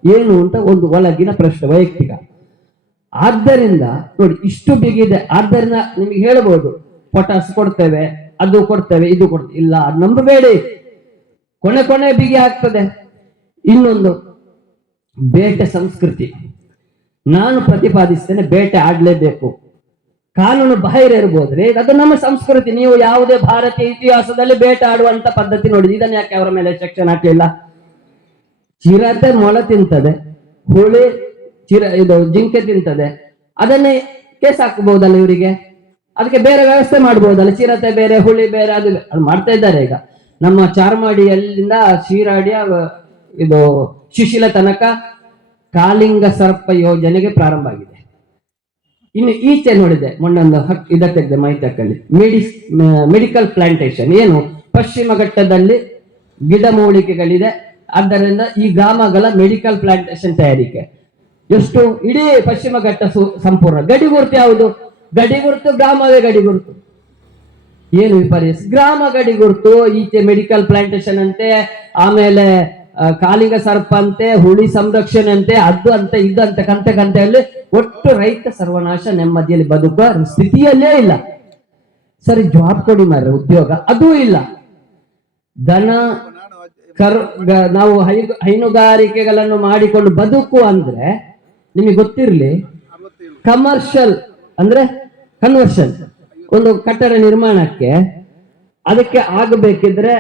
ಏನು ಅಂತ ಒಂದು ಒಳಗಿನ ಪ್ರಶ್ನೆ ವೈಯಕ್ತಿಕ. ಆದ್ದರಿಂದ ನೋಡಿ, ಇಷ್ಟು ಬಿಗಿದೆ ಆದ್ದರಿಂದ ನಿಮಗೆ ಹೇಳ್ಬೋದು ಪೊಟಾಸ್ ಕೊಡ್ತೇವೆ, ಅದು ಕೊಡ್ತೇವೆ, ಇದು ಕೊಡ್ತೇವೆ. ಇಲ್ಲ ನಂಬಬೇಡಿ ಕೊನೆ ಕೊನೆ ಬಿಗಿ ಆಗ್ತದೆ. ಇನ್ನೊಂದು, ಬೇಟೆ ಸಂಸ್ಕೃತಿ. ನಾನು ಪ್ರತಿಪಾದಿಸ್ತೇನೆ, ಬೇಟೆ ಆಡಲೇಬೇಕು. ಕಾನೂನು ಬಾಹಿರ ಇರ್ಬೋದ್ರಿ, ಅದು ನಮ್ಮ ಸಂಸ್ಕೃತಿ. ನೀವು ಯಾವುದೇ ಭಾರತೀಯ ಇತಿಹಾಸದಲ್ಲಿ ಬೇಟೆ ಆಡುವಂತ ಪದ್ಧತಿ ನೋಡಿದ್ರಿ. ಇದನ್ನ ಯಾಕೆ ಅವರ ಮೇಲೆ ಸೆಕ್ಷನ್ ಹಾಕಲಿಲ್ಲ? ಚಿರತೆ ಮೊಳ ತಿಂತದೆ, ಹುಳಿ ಚಿರ ಇದು ಜಿಂಕೆ ತಿಂತದೆ. ಅದನ್ನೇ ಕೇಸ್ ಹಾಕಬಹುದಲ್ಲ ಇವರಿಗೆ? ಅದಕ್ಕೆ ಬೇರೆ ವ್ಯವಸ್ಥೆ ಮಾಡ್ಬೋದಲ್ಲ. ಚಿರತೆ ಬೇರೆ, ಹುಳಿ ಬೇರೆ, ಅದು ಅದು ಮಾಡ್ತಾ ಇದ್ದಾರೆ ಈಗ. ನಮ್ಮ ಚಾರ್ಮಾಡಿಯಲ್ಲಿಂದ ಶಿರಾಡಿಯ ಇದು ಶಿಶಿಲ ತನಕ ಕಾಲಿಂಗ ಸರ್ಪ ಯೋಜನೆಗೆ ಪ್ರಾರಂಭ ಆಗಿದೆ. ಇನ್ನು ಈಚೆ ನೋಡಿದೆ, ಮೊನ್ನೊಂದು ಹಕ್ ಇದಕ್ಕಿದೆ ಮೈತಕ್ಕಲ್ಲಿ. ಮೆಡಿಸ್ ಮೆಡಿಕಲ್ ಪ್ಲಾಂಟೇಶನ್ ಏನು? ಪಶ್ಚಿಮ ಘಟ್ಟದಲ್ಲಿ ಗಿಡ ಮೂಲಿಕೆಗಳಿದೆ. ಆದ್ದರಿಂದ ಈ ಗ್ರಾಮಗಳ ಮೆಡಿಕಲ್ ಪ್ಲಾಂಟೇಶನ್ ತಯಾರಿಕೆ. ಎಷ್ಟು? ಇಡೀ ಪಶ್ಚಿಮ ಘಟ್ಟ ಸಂಪೂರ್ಣ. ಗಡಿ ಗುರುತು ಯಾವುದು? ಗಡಿ ಗುರುತು, ಗ್ರಾಮವೇ ಗಡಿ ಗುರುತು. ಏನು ವಿಪರ್ಯಾಸ ಗ್ರಾಮ ಗಡಿ ಗುರುತು, ಈಚೆ ಮೆಡಿಕಲ್ ಪ್ಲಾಂಟೇಶನ್ ಅಂತೆ, ಆಮೇಲೆ ಕಾಲಿಂಗ ಸರ್ಪ ಅಂತೆ, ಹುಳಿ ಸಂರಕ್ಷಣೆ ಅಂತೆ, ಅದು ಅಂತ, ಇದು ಅಂತ, ಕಂತೆ ಕಂತೆಯಲ್ಲಿ ಒಟ್ಟು ರೈತ ಸರ್ವನಾಶ ನೆಮ್ಮದಿಯಲ್ಲಿ ಬದುಕುವ ಸ್ಥಿತಿಯಲ್ಲೇ ಇಲ್ಲ. ಸರಿ ಜಾಬ್ ಕೊಡಿ ಮಾರ್ರೆ, ಉದ್ಯೋಗ, ಅದೂ ಇಲ್ಲ. ದನ ಕರ್ ನಾವು ಹೈನುಗಾರಿಕೆಗಳನ್ನು ಮಾಡಿಕೊಂಡು ಬದುಕು ಅಂದ್ರೆ, ನಿಮಗೆ ಗೊತ್ತಿರಲಿ ಕಮರ್ಷಿಯಲ್ ಅಂದ್ರೆ ಕನ್ವರ್ಷನ್ ಒಂದು ಕಟ್ಟಡ ನಿರ್ಮಾಣಕ್ಕೆ ಅದಕ್ಕೆ ಆಗಬೇಕಿದ್ರೆ